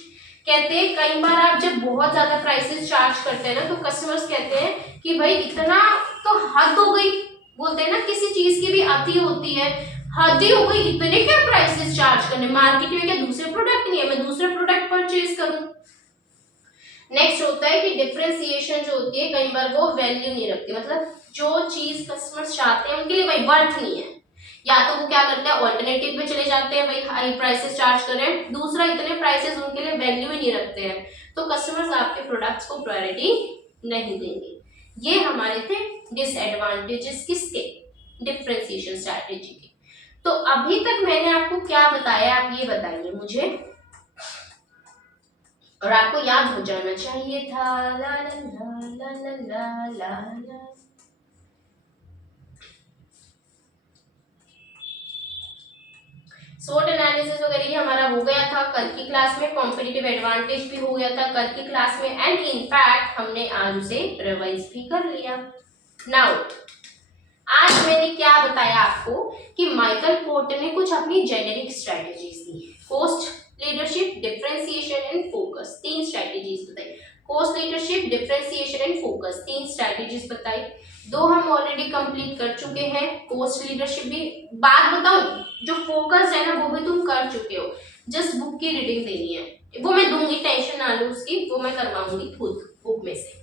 कहते हैं कई बार आप जब बहुत ज्यादा प्राइसेस चार्ज करते हैं ना, तो कस्टमर्स कहते हैं कि भाई इतना तो हद हो गई, बोलते हैं ना किसी चीज की भी अति होती है, हद ही हो गई, इतने क्या प्राइसेस चार्ज करने, मार्केट में क्या दूसरे प्रोडक्ट नहीं है, मैं दूसरे प्रोडक्ट परचेज करूं। नेक्स्ट होता है कि डिफरेंशिएशन जो होती है कई बार वो वैल्यू नहीं रखती, मतलब जो चीज कस्टमर्स चाहते हैं उनके लिए भाई वर्थ नहीं है, या तो वो क्या करते हैं ऑल्टरनेटिव पे चले जाते हैं, भाई हाई प्राइसेस चार्ज करें, दूसरा इतने प्राइसेस उनके लिए वैल्यू ही नहीं रखते हैं, तो कस्टमर्स आपके प्रोडक्ट्स को प्रायोरिटी नहीं देंगे। ये हमारे थे डिसएडवांटेजेस किसके, डिफरेंशिएशन स्ट्रैटेजी के। तो अभी तक मैंने आपको क्या बताया, आप ये बताइए मुझे, और आपको याद हो जाना चाहिए था। ला ला ला ला ला ला ला। SWOT एनालिसिस वगैरह ये हमारा हो गया था कल की क्लास में, कॉम्पिटिटिव एडवांटेज भी हो गया था कल की क्लास में, एंड इनफैक्ट हमने आज उसे रिवाइज भी कर लिया। नाउ आज मैंने क्या बताया आपको कि माइकल पोर्टर ने कुछ अपनी जेनेरिक स्ट्रेटेजीज दी। Cost leadership, differentiation and focus, 3 strategies बताई। Cost leadership, differentiation and focus, 3 strategies बताई। 2 हम ऑलरेडी कंप्लीट कर चुके हैं, कॉस्ट लीडरशिप भी। बात बताऊं, जो फोकस है ना वो भी तुम कर चुके हो, जस्ट बुक की रीडिंग देनी है, वो मैं दूंगी, टेंशन ना लो उसकी, वो मैं करवाऊंगी खुद बुक में से।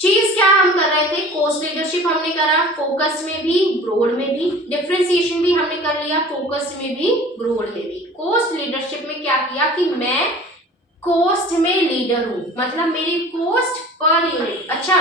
चीज क्या हम कर रहे थे, कॉस्ट लीडरशिप हमने करा, फोकस में भी ब्रॉड में भी, डिफरेंशिएशन भी हमने कर लिया, फोकस में भी ब्रॉड में भी। कॉस्ट लीडरशिप में क्या किया कि मैं कॉस्ट में लीडर हूं, मतलब मेरी कॉस्ट पर यूनिट। अच्छा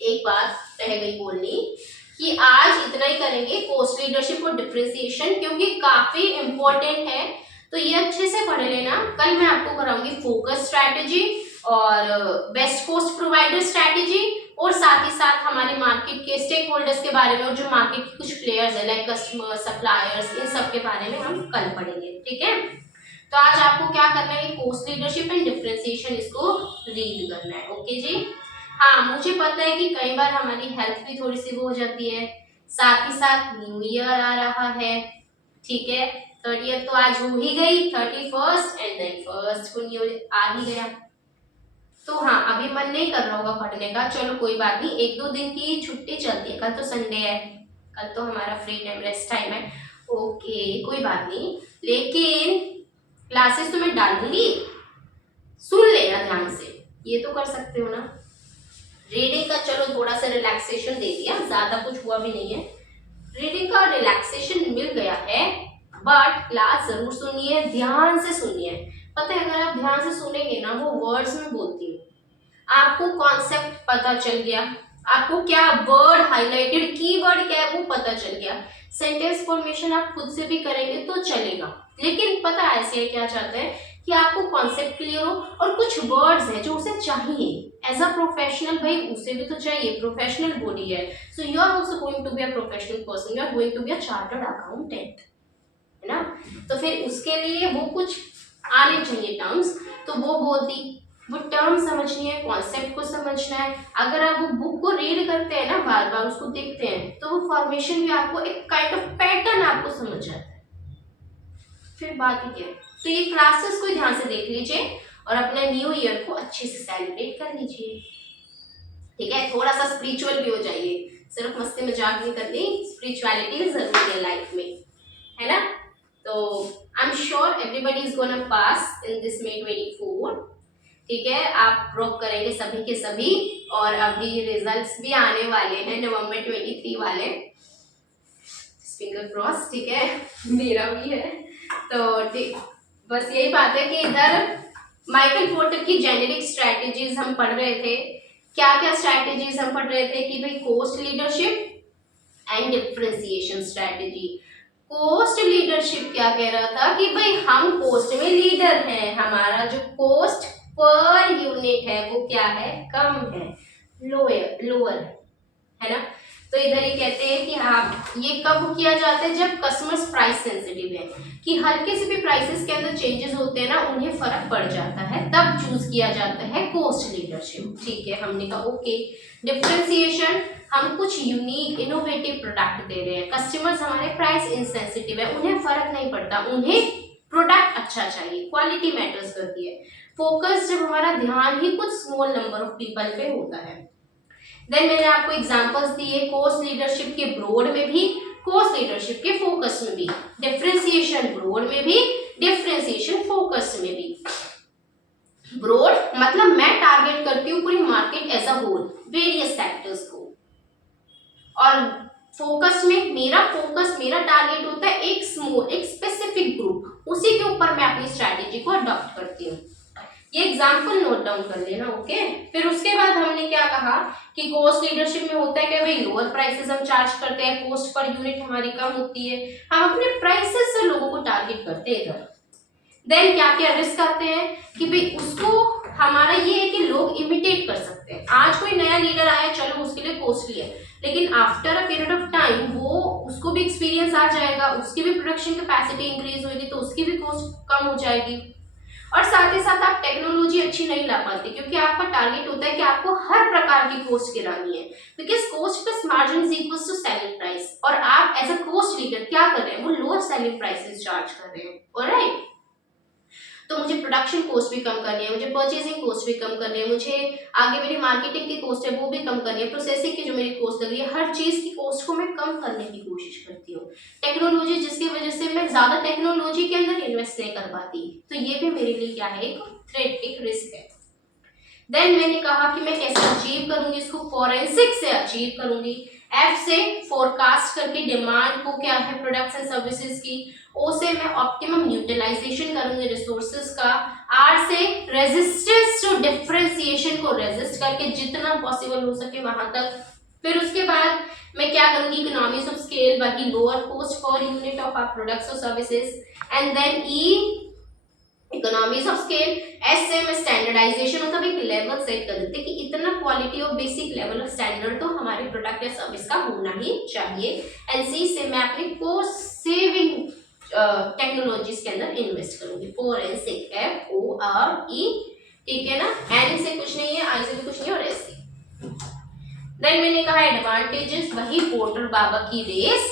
एक बात रह गई बोलनी कि आज इतना ही करेंगे कॉस्ट लीडरशिप और डिफरेंशिएशन, क्योंकि काफी इंपॉर्टेंट है, तो ये अच्छे से पढ़ लेना। कल मैं आपको कराऊंगी फोकस स्ट्रैटेजी और बेस्ट कॉस्ट प्रोवाइडर स्ट्रैटेजी, और साथ ही साथ हमारे मार्केट के स्टेक होल्डर्स के बारे में, और जो मार्केट के कुछ प्लेयर्स है लाइक कस्टमर, सप्लायर्स, इन सब के बारे में हम कल पढ़ेंगे। ठीक है, तो आज आपको क्या करना है, कॉस्ट लीडरशिप एंड डिफरेंशिएशन इसको रीड करना है। ओके जी। हाँ मुझे पता है कि कई बार हमारी हेल्थ भी थोड़ी सी वो हो जाती है, साथ ही साथ न्यू ईयर आ रहा है। ठीक है, 30th तो आज हो ही गई, 31st एंड देन 1st को न्यू ईयर आ ही गया। तो हाँ अभी मन नहीं कर रहा होगा पढ़ने का, चलो कोई बात नहीं, 1-2 दिन की छुट्टी चलती है, कल तो संडे है, कल तो हमारा फ्री टाइम रेस्ट टाइम है। ओके कोई बात नहीं, लेकिन क्लासेस तो मैं डालूंगी, सुन लेना ध्यान से, ये तो कर सकते हो ना। रीडिंग का चलो थोड़ा सा रिलैक्सेशन दे दिया, ज्यादा कुछ हुआ भी नहीं है, रीडिंग का रिलैक्सेशन मिल गया है, बट क्लास जरूर सुनिए, ध्यान से सुनिए। पता है अगर आप ध्यान से सुनेंगे ना, वो वर्ड्स में बोलती हूँ, आपको कॉन्सेप्ट पता चल गया, आपको क्या वर्ड हाईलाइटेड, कीवर्ड क्या है वो पता चल गया, सेंटेंस फॉर्मेशन आप खुद से भी करेंगे तो चलेगा। लेकिन पता है ऐसे क्या चाहते हैं कि आपको कॉन्सेप्ट क्लियर हो, और कुछ वर्ड्स है जो उसे चाहिए एज अ प्रोफेशनल, भाई उसे भी तो चाहिए, प्रोफेशनल बॉडी है, so you are also going to be a professional person, you are going to be a chartered accountant, है ना। तो फिर उसके लिए वो कुछ आने चाहिए टर्म्स, तो वो बोलती, वो टर्म समझनी है, कॉन्सेप्ट को समझना है। अगर आप वो बुक को रीड करते हैं ना, बार बार उसको देखते हैं, तो वो फॉर्मेशन भी आपको एक काइंड ऑफ पैटर्न आपको समझ जाता है, फिर बात ही क्या है। तो ये क्लासेस को ध्यान से देख लीजिए और अपने न्यू ईयर को अच्छे से सेलिब्रेट कर लीजिए। ठीक है, थोड़ा सा स्पिरिचुअल भी हो जाइए, सिर्फ मस्ती मजाक नहीं करनी, स्पिरिचुअलिटी जरूरी है लाइफ में, है ना। तो I am sure everybody is gonna pass in this May 24। ठीक है, आप रॉक करेंगे सभी के सभी, और अभी रिजल्ट्स भी आने वाले हैं November 23 वाले, फिंगर क्रॉस। ठीक है, मेरा भी है। तो बस यही बात है कि इधर माइकल पोर्टर की जेनेरिक स्ट्रैटेजीज हम पढ़ रहे थे। क्या क्या स्ट्रैटेजीज हम पढ़ रहे थे कि भाई cost leadership and differentiation strategy. Cost leadership क्या कह रहा था कि भाई हम कॉस्ट में लीडर हैं, हमारा जो कॉस्ट पर यूनिट है वो क्या है, कम है, लोअर है ना। तो इधर ये कहते हैं कि आप ये कब किया जाता है, जब कस्टमर्स प्राइस सेंसिटिव है, कि हल्के से भी प्राइसेस के अंदर चेंजेस होते हैं ना, उन्हें फर्क पड़ जाता है, तब चूज किया जाता है कॉस्ट लीडरशिप। ठीक है, हमने कहा ओके। डिफरेंशिएशन, हम कुछ यूनिक इनोवेटिव प्रोडक्ट दे रहे हैं, कस्टमर्स हमारे प्राइस इंसेंसिटिव है, उन्हें फर्क नहीं पड़ता, उन्हें प्रोडक्ट अच्छा चाहिए, क्वालिटी मैटर्स करती है। फोकस, जब हमारा ध्यान ही कुछ स्मॉल नंबर ऑफ पीपल पे होता है। देन मैंने आपको एग्जांपल्स दिए, कॉस्ट लीडरशिप के ब्रॉड में भी, कॉस्ट लीडरशिप के फोकस में भी, डिफरेंशिएशन ब्रॉड में भी, डिफरेंशिएशन फोकस में भी। ब्रॉड मतलब मैं टारगेट करती हूँ पूरी market as a whole, various sectors को, और फोकस में मेरा टारगेट होता है एक स्मॉल, एक स्पेसिफिक ग्रुप, उसी के ऊपर मैं अपनी स्ट्रैटेजी को अडॉप्ट करती हूँ। ये एग्जाम्पल नोट डाउन कर लेना, ओके। फिर उसके बाद हमने क्या कहा कि कॉस्ट लीडरशिप में होता है कि भाई लोअर प्राइसेस हम चार्ज करते हैं, कॉस्ट पर यूनिट हमारी कम होती है, हम अपने प्राइसेस से लोगों को टारगेट करते हैं इधर। देन क्या क्या रिस्क आते हैं कि भाई उसको, हमारा ये है कि लोग इमिटेट कर सकते हैं। आज कोई नया लीडर आया, चलो उसके लिए कॉस्टली है, लेकिन after a period of time वो, उसको भी एक्सपीरियंस आ जाएगा, उसकी भी प्रोडक्शन कैपेसिटी इंक्रीज होगी, तो उसकी भी कॉस्ट कम हो जाएगी। और साथ ही साथ आप टेक्नोलॉजी अच्छी नहीं ला पाते, क्योंकि आपका टारगेट होता है कि आपको हर प्रकार की कॉस्ट गिरानी है, because cost plus margin is equals to selling price, और आप एज अ कॉस्ट लीडर क्या कर रहे हैं, वो लोअर सेलिंग प्राइसेस चार्ज कर रहे हैं। ऑलराइट, तो मुझे प्रोडक्शन कॉस्ट भी कम करनी है, मुझे परचेजिंग कॉस्ट भी कम करनी है, मुझे आगे मेरी मार्केटिंग की कॉस्ट है वो भी कम करनी है, प्रोसेसिंग की जो मेरी कॉस्ट लग रही है, हर चीज की कॉस्ट को मैं कम करने की कोशिश करती हूँ। टेक्नोलॉजी जिसकी वजह से मैं ज्यादा टेक्नोलॉजी के अंदर इन्वेस्ट नहीं कर पाती, तो ये भी मेरे लिए क्या है, एक थ्रेट, एक रिस्क है। देन मैंने कहा कि मैं कैसे अचीव करूंगी इसको, फोरेंसिक से अचीव करूंगी। एफ से फोरकास्ट करके डिमांड को क्या है प्रोडक्ट्स एंड सर्विसेज की। ओ से मैं ऑप्टिमम यूटिलाइजेशन करूंगी रिसोर्सेज का। आर से रेजिस्टेंस टू डिफरेंशिएशन को रेजिस्ट करके जितना पॉसिबल हो सके वहां तक। फिर उसके बाद मैं क्या करूंगी, इकोनॉमीज ऑफ स्केल, बाकी lower cost per unit of our products और सर्विसेज। एंड देन ई इकोनॉमीज ऑफ स्केल। एस से मैं स्टैंडर्डाइजेशन, मतलब एक लेवल सेट कर देते कि इतना क्वालिटी और बेसिक लेवल ऑफ स्टैंडर्ड तो हमारे प्रोडक्ट या सर्विस का होना ही चाहिए। एंड सी से मैं अपनी कॉस्ट सेविंग टेक्नोलॉजीज के अंदर इन्वेस्ट करूंगी। फोरेंसिक, FORE, ठीक है ना। एन से कुछ नहीं है, आई से भी कुछ नहीं है, और एस से। देन मैंने कहा एडवांटेजेस, वही पोर्टर बाबा की रेस।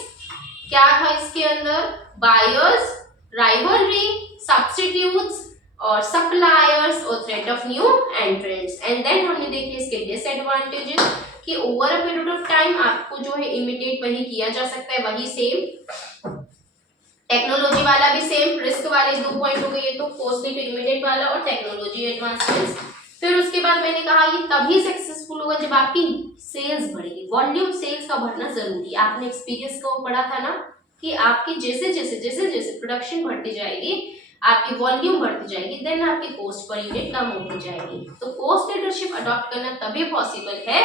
क्या था इसके अंदर, बायर्स, राइवलरी, सब्स्टिट्यूट्स और सप्लायर्स और threat of new entrants. And then हमने देखे इसके डिसएडवांटेजेस कि over a period of time आपको जो है इमिटेट वही किया जा सकता है, वही सेम टेक्नोलॉजी वाला भी सेम, रिस्क वाले 2 पॉइंट हो गए, तो कॉस्टली टू इमिटेट वाला और टेक्नोलॉजी एडवांसमेंट्स। फिर उसके बाद मैंने कहा ये तभी सक्सेसफुल होगा जब आपकी सेल्स बढ़ेगी, वॉल्यूम सेल्स का बढ़ना जरूरी। आपने एक्सपीरियंस को पढ़ा था ना कि आपकी जैसे जैसे प्रोडक्शन बढ़ती जाएगी, आपकी वॉल्यूम बढ़ती जाएगी, देन आपकी कॉस्ट पर यूनिट कम होती जाएगी। तो कॉस्ट लीडरशिप अडॉप्ट करना तभी पॉसिबल है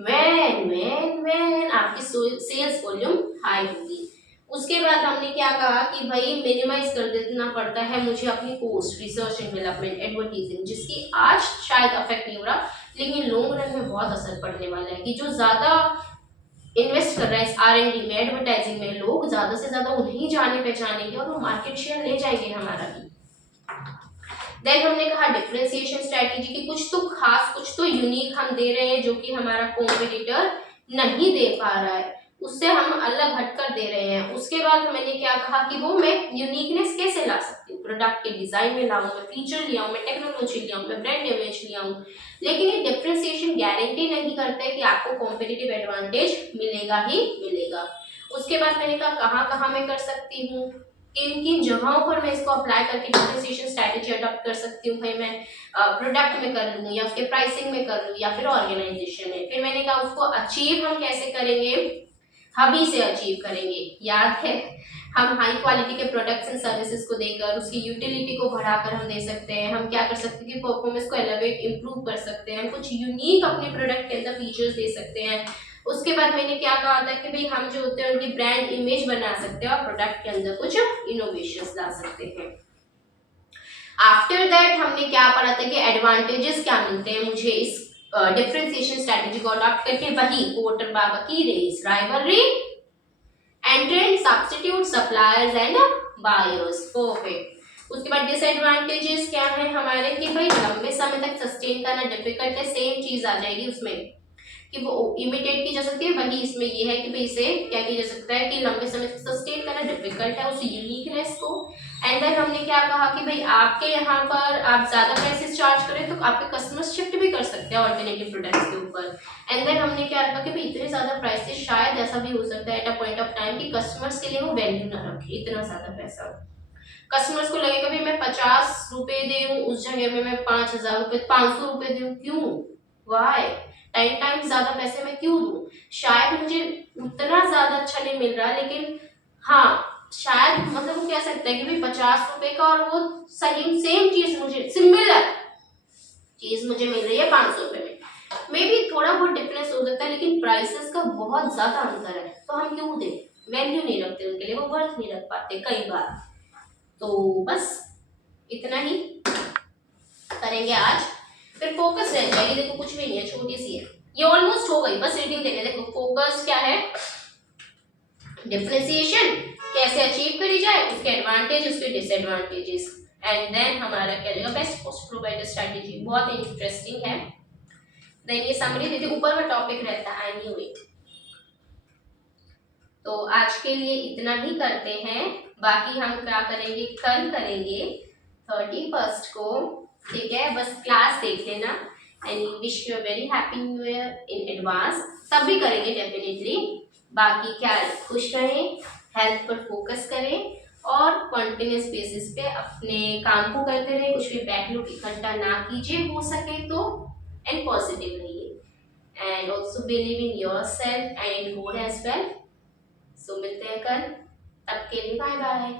व्हेन आपकी सेल्स वॉल्यूम हाई होगी। उसके बाद हमने क्या कहा कि भाई मिनिमाइज कर देना पड़ता है मुझे अपनी cost, research and development, advertising, जिसकी आज शायद अफेक्ट नहीं हो रहा, लेकिन लॉन्ग रन में बहुत असर पड़ने वाला है कि जो ज्यादा इन्वेस्ट कर रहा है इस R&D में, एडवर्टाइजिंग में, लोग ज्यादा से ज्यादा उन्हीं जाने पहचानेंगे और वो मार्केट शेयर ले जाएंगे हमारा भी। देन हमने कहा डिफरेंशिएशन स्ट्रेटेजी की कुछ तो खास, कुछ तो यूनिक हम दे रहे हैं जो कि हमारा कॉम्पिटिटर नहीं दे पा रहा है, उससे हम अलग हटकर दे रहे हैं। उसके बाद मैंने क्या कहा कि वो मैं यूनिकनेस कैसे ला सकती हूँ, प्रोडक्ट के डिजाइन में लाऊं, मैं फीचर ले आऊं, मैं टेक्नोलॉजी ले आऊं, मैं ब्रांड इमेज ले आऊं, लेकिन ये डिफरेंशिएशन गारंटी नहीं करता है कि आपको कॉम्पिटिटिव एडवांटेज मिलेगा ही मिलेगा। उसके बाद मैंने कहा कहाँ कहाँ मैं कर सकती हूँ, किन किन जगहों पर मैं इसको अप्लाई करके डिफरेंशिएशन स्ट्रेटेजी अडॉप्ट कर सकती हूँ। भाई मैं प्रोडक्ट में कर लूँ या उसके प्राइसिंग में कर लूँ या फिर ऑर्गेनाइजेशन में। फिर मैंने कहा उसको अचीव हम कैसे करेंगे, हबी से अचीव करेंगे। याद है हम हाई क्वालिटी के प्रोडक्ट्स एंड सर्विसेज को देकर उसकी यूटिलिटी को बढ़ाकर हम दे सकते हैं, हम क्या कर सकते हैं कि परफॉर्मेंस को एलिवेट इंप्रूव कर सकते हैं, हम कुछ यूनिक अपने प्रोडक्ट के अंदर फीचर्स दे सकते हैं। उसके बाद मैंने क्या कहा था कि भाई हम जो होते हैं उनकी ब्रांड इमेज बना सकते हैं और प्रोडक्ट के अंदर कुछ इनोवेशंस ला सकते हैं। आफ्टर दैट हमने क्या पढ़ा था कि एडवांटेजेस क्या मिलते हैं मुझे इस डिफरेंशिएशन स्ट्रेटेजी को अडॉप्ट करके, वही पोर्टर बाबा की रेस, rivalry, entrant, substitute, suppliers and buyers. Perfect. उसके बाद डिसएडवांटेजेस क्या है हमारे कि भाई लंबे समय तक सस्टेन करना डिफिकल्ट है, सेम चीज आ जाएगी उसमें कि वो इमिटेट की जा सकती है, वही इसमें ये है कि भाई इसे क्या किया जा सकता है कि लंबे समय तक सस्टेन करना डिफिकल्ट है उस यूनिकनेस को। एंड देन हमने क्या कहा कि भाई आपके यहाँ पर आप ज्यादा प्राइसेस चार्ज करें तो आपके कस्टमर्स शिफ्ट भी कर सकते हैं ऑल्टरनेटिव प्रोडक्ट्स के ऊपर। एंड देन हमने क्या रखा कि भाई इतने ज्यादा प्राइसेस शायद ऐसा भी हो सकता है at a point of time कि कस्टमर्स के लिए वो वैल्यू ना रखे इतना ज्यादा पैसा। कस्टमर्स को लगेगा भाई मैं 50 रुपए दूं उस जगह में मैं 5000 रुपए 500 रुपए दूं, क्यों, वाई, 10 टाइम्स ज्यादा पैसे मैं क्यों दूं, शायद मुझे उतना ज्यादा अच्छा नहीं मिल रहा, लेकिन हाँ शायद मतलब वो कह सकता है कि भाई 50 रुपए का और वो सही सेम चीज मुझे सिमिलर चीज मुझे मिल रही है 500 रुपए में, मे भी थोड़ा बहुत डिफरेंस हो सकता है लेकिन प्राइसेस का बहुत ज्यादा अंतर है, तो हम क्यों दें, वैल्यू नहीं रखते उनके लिए, वो वर्थ नहीं रख पाते कई बार। तो बस इतना ही करेंगे आज, फिर फोकस रह जाएगी। देखो कुछ भी नहीं है, छोटी सी है, ये ऑलमोस्ट हो गई, बस रीडिंग देने। देखो फोकस क्या है, डिफरेंशिएशन कैसे अचीव करी जाए, उसके एडवांटेज उसके डिसएडवांटेजेस, एंड देन हमारा क्या रहेगा, बेस्ट पोस्ट प्रोवाइडर स्ट्रैटेजी, बहुत इंटरेस्टिंग है। देन ये समरी देखिए ऊपर का टॉपिक रहता है एनीवे। तो आज के लिए इतना ही करते हैं, बाकी हम क्या करेंगे, कल करेंगे 31 को, ठीक है। बस क्लास देख लेना and wish you a very happy new year in advance. तब भी करेंगे डेफिनेटली। बाकी क्या, खुश रहें, हेल्थ पर फोकस करें और कॉन्टिन्यूस बेसिस पे अपने काम को करते रहे, कुछ भी बैकलॉग इकट्ठा ना कीजिए, हो सके तो, एंड पॉजिटिव रहिए and also believe in yourself and in God as well. So मिलते हैं कल, तब के लिए बाय बाय।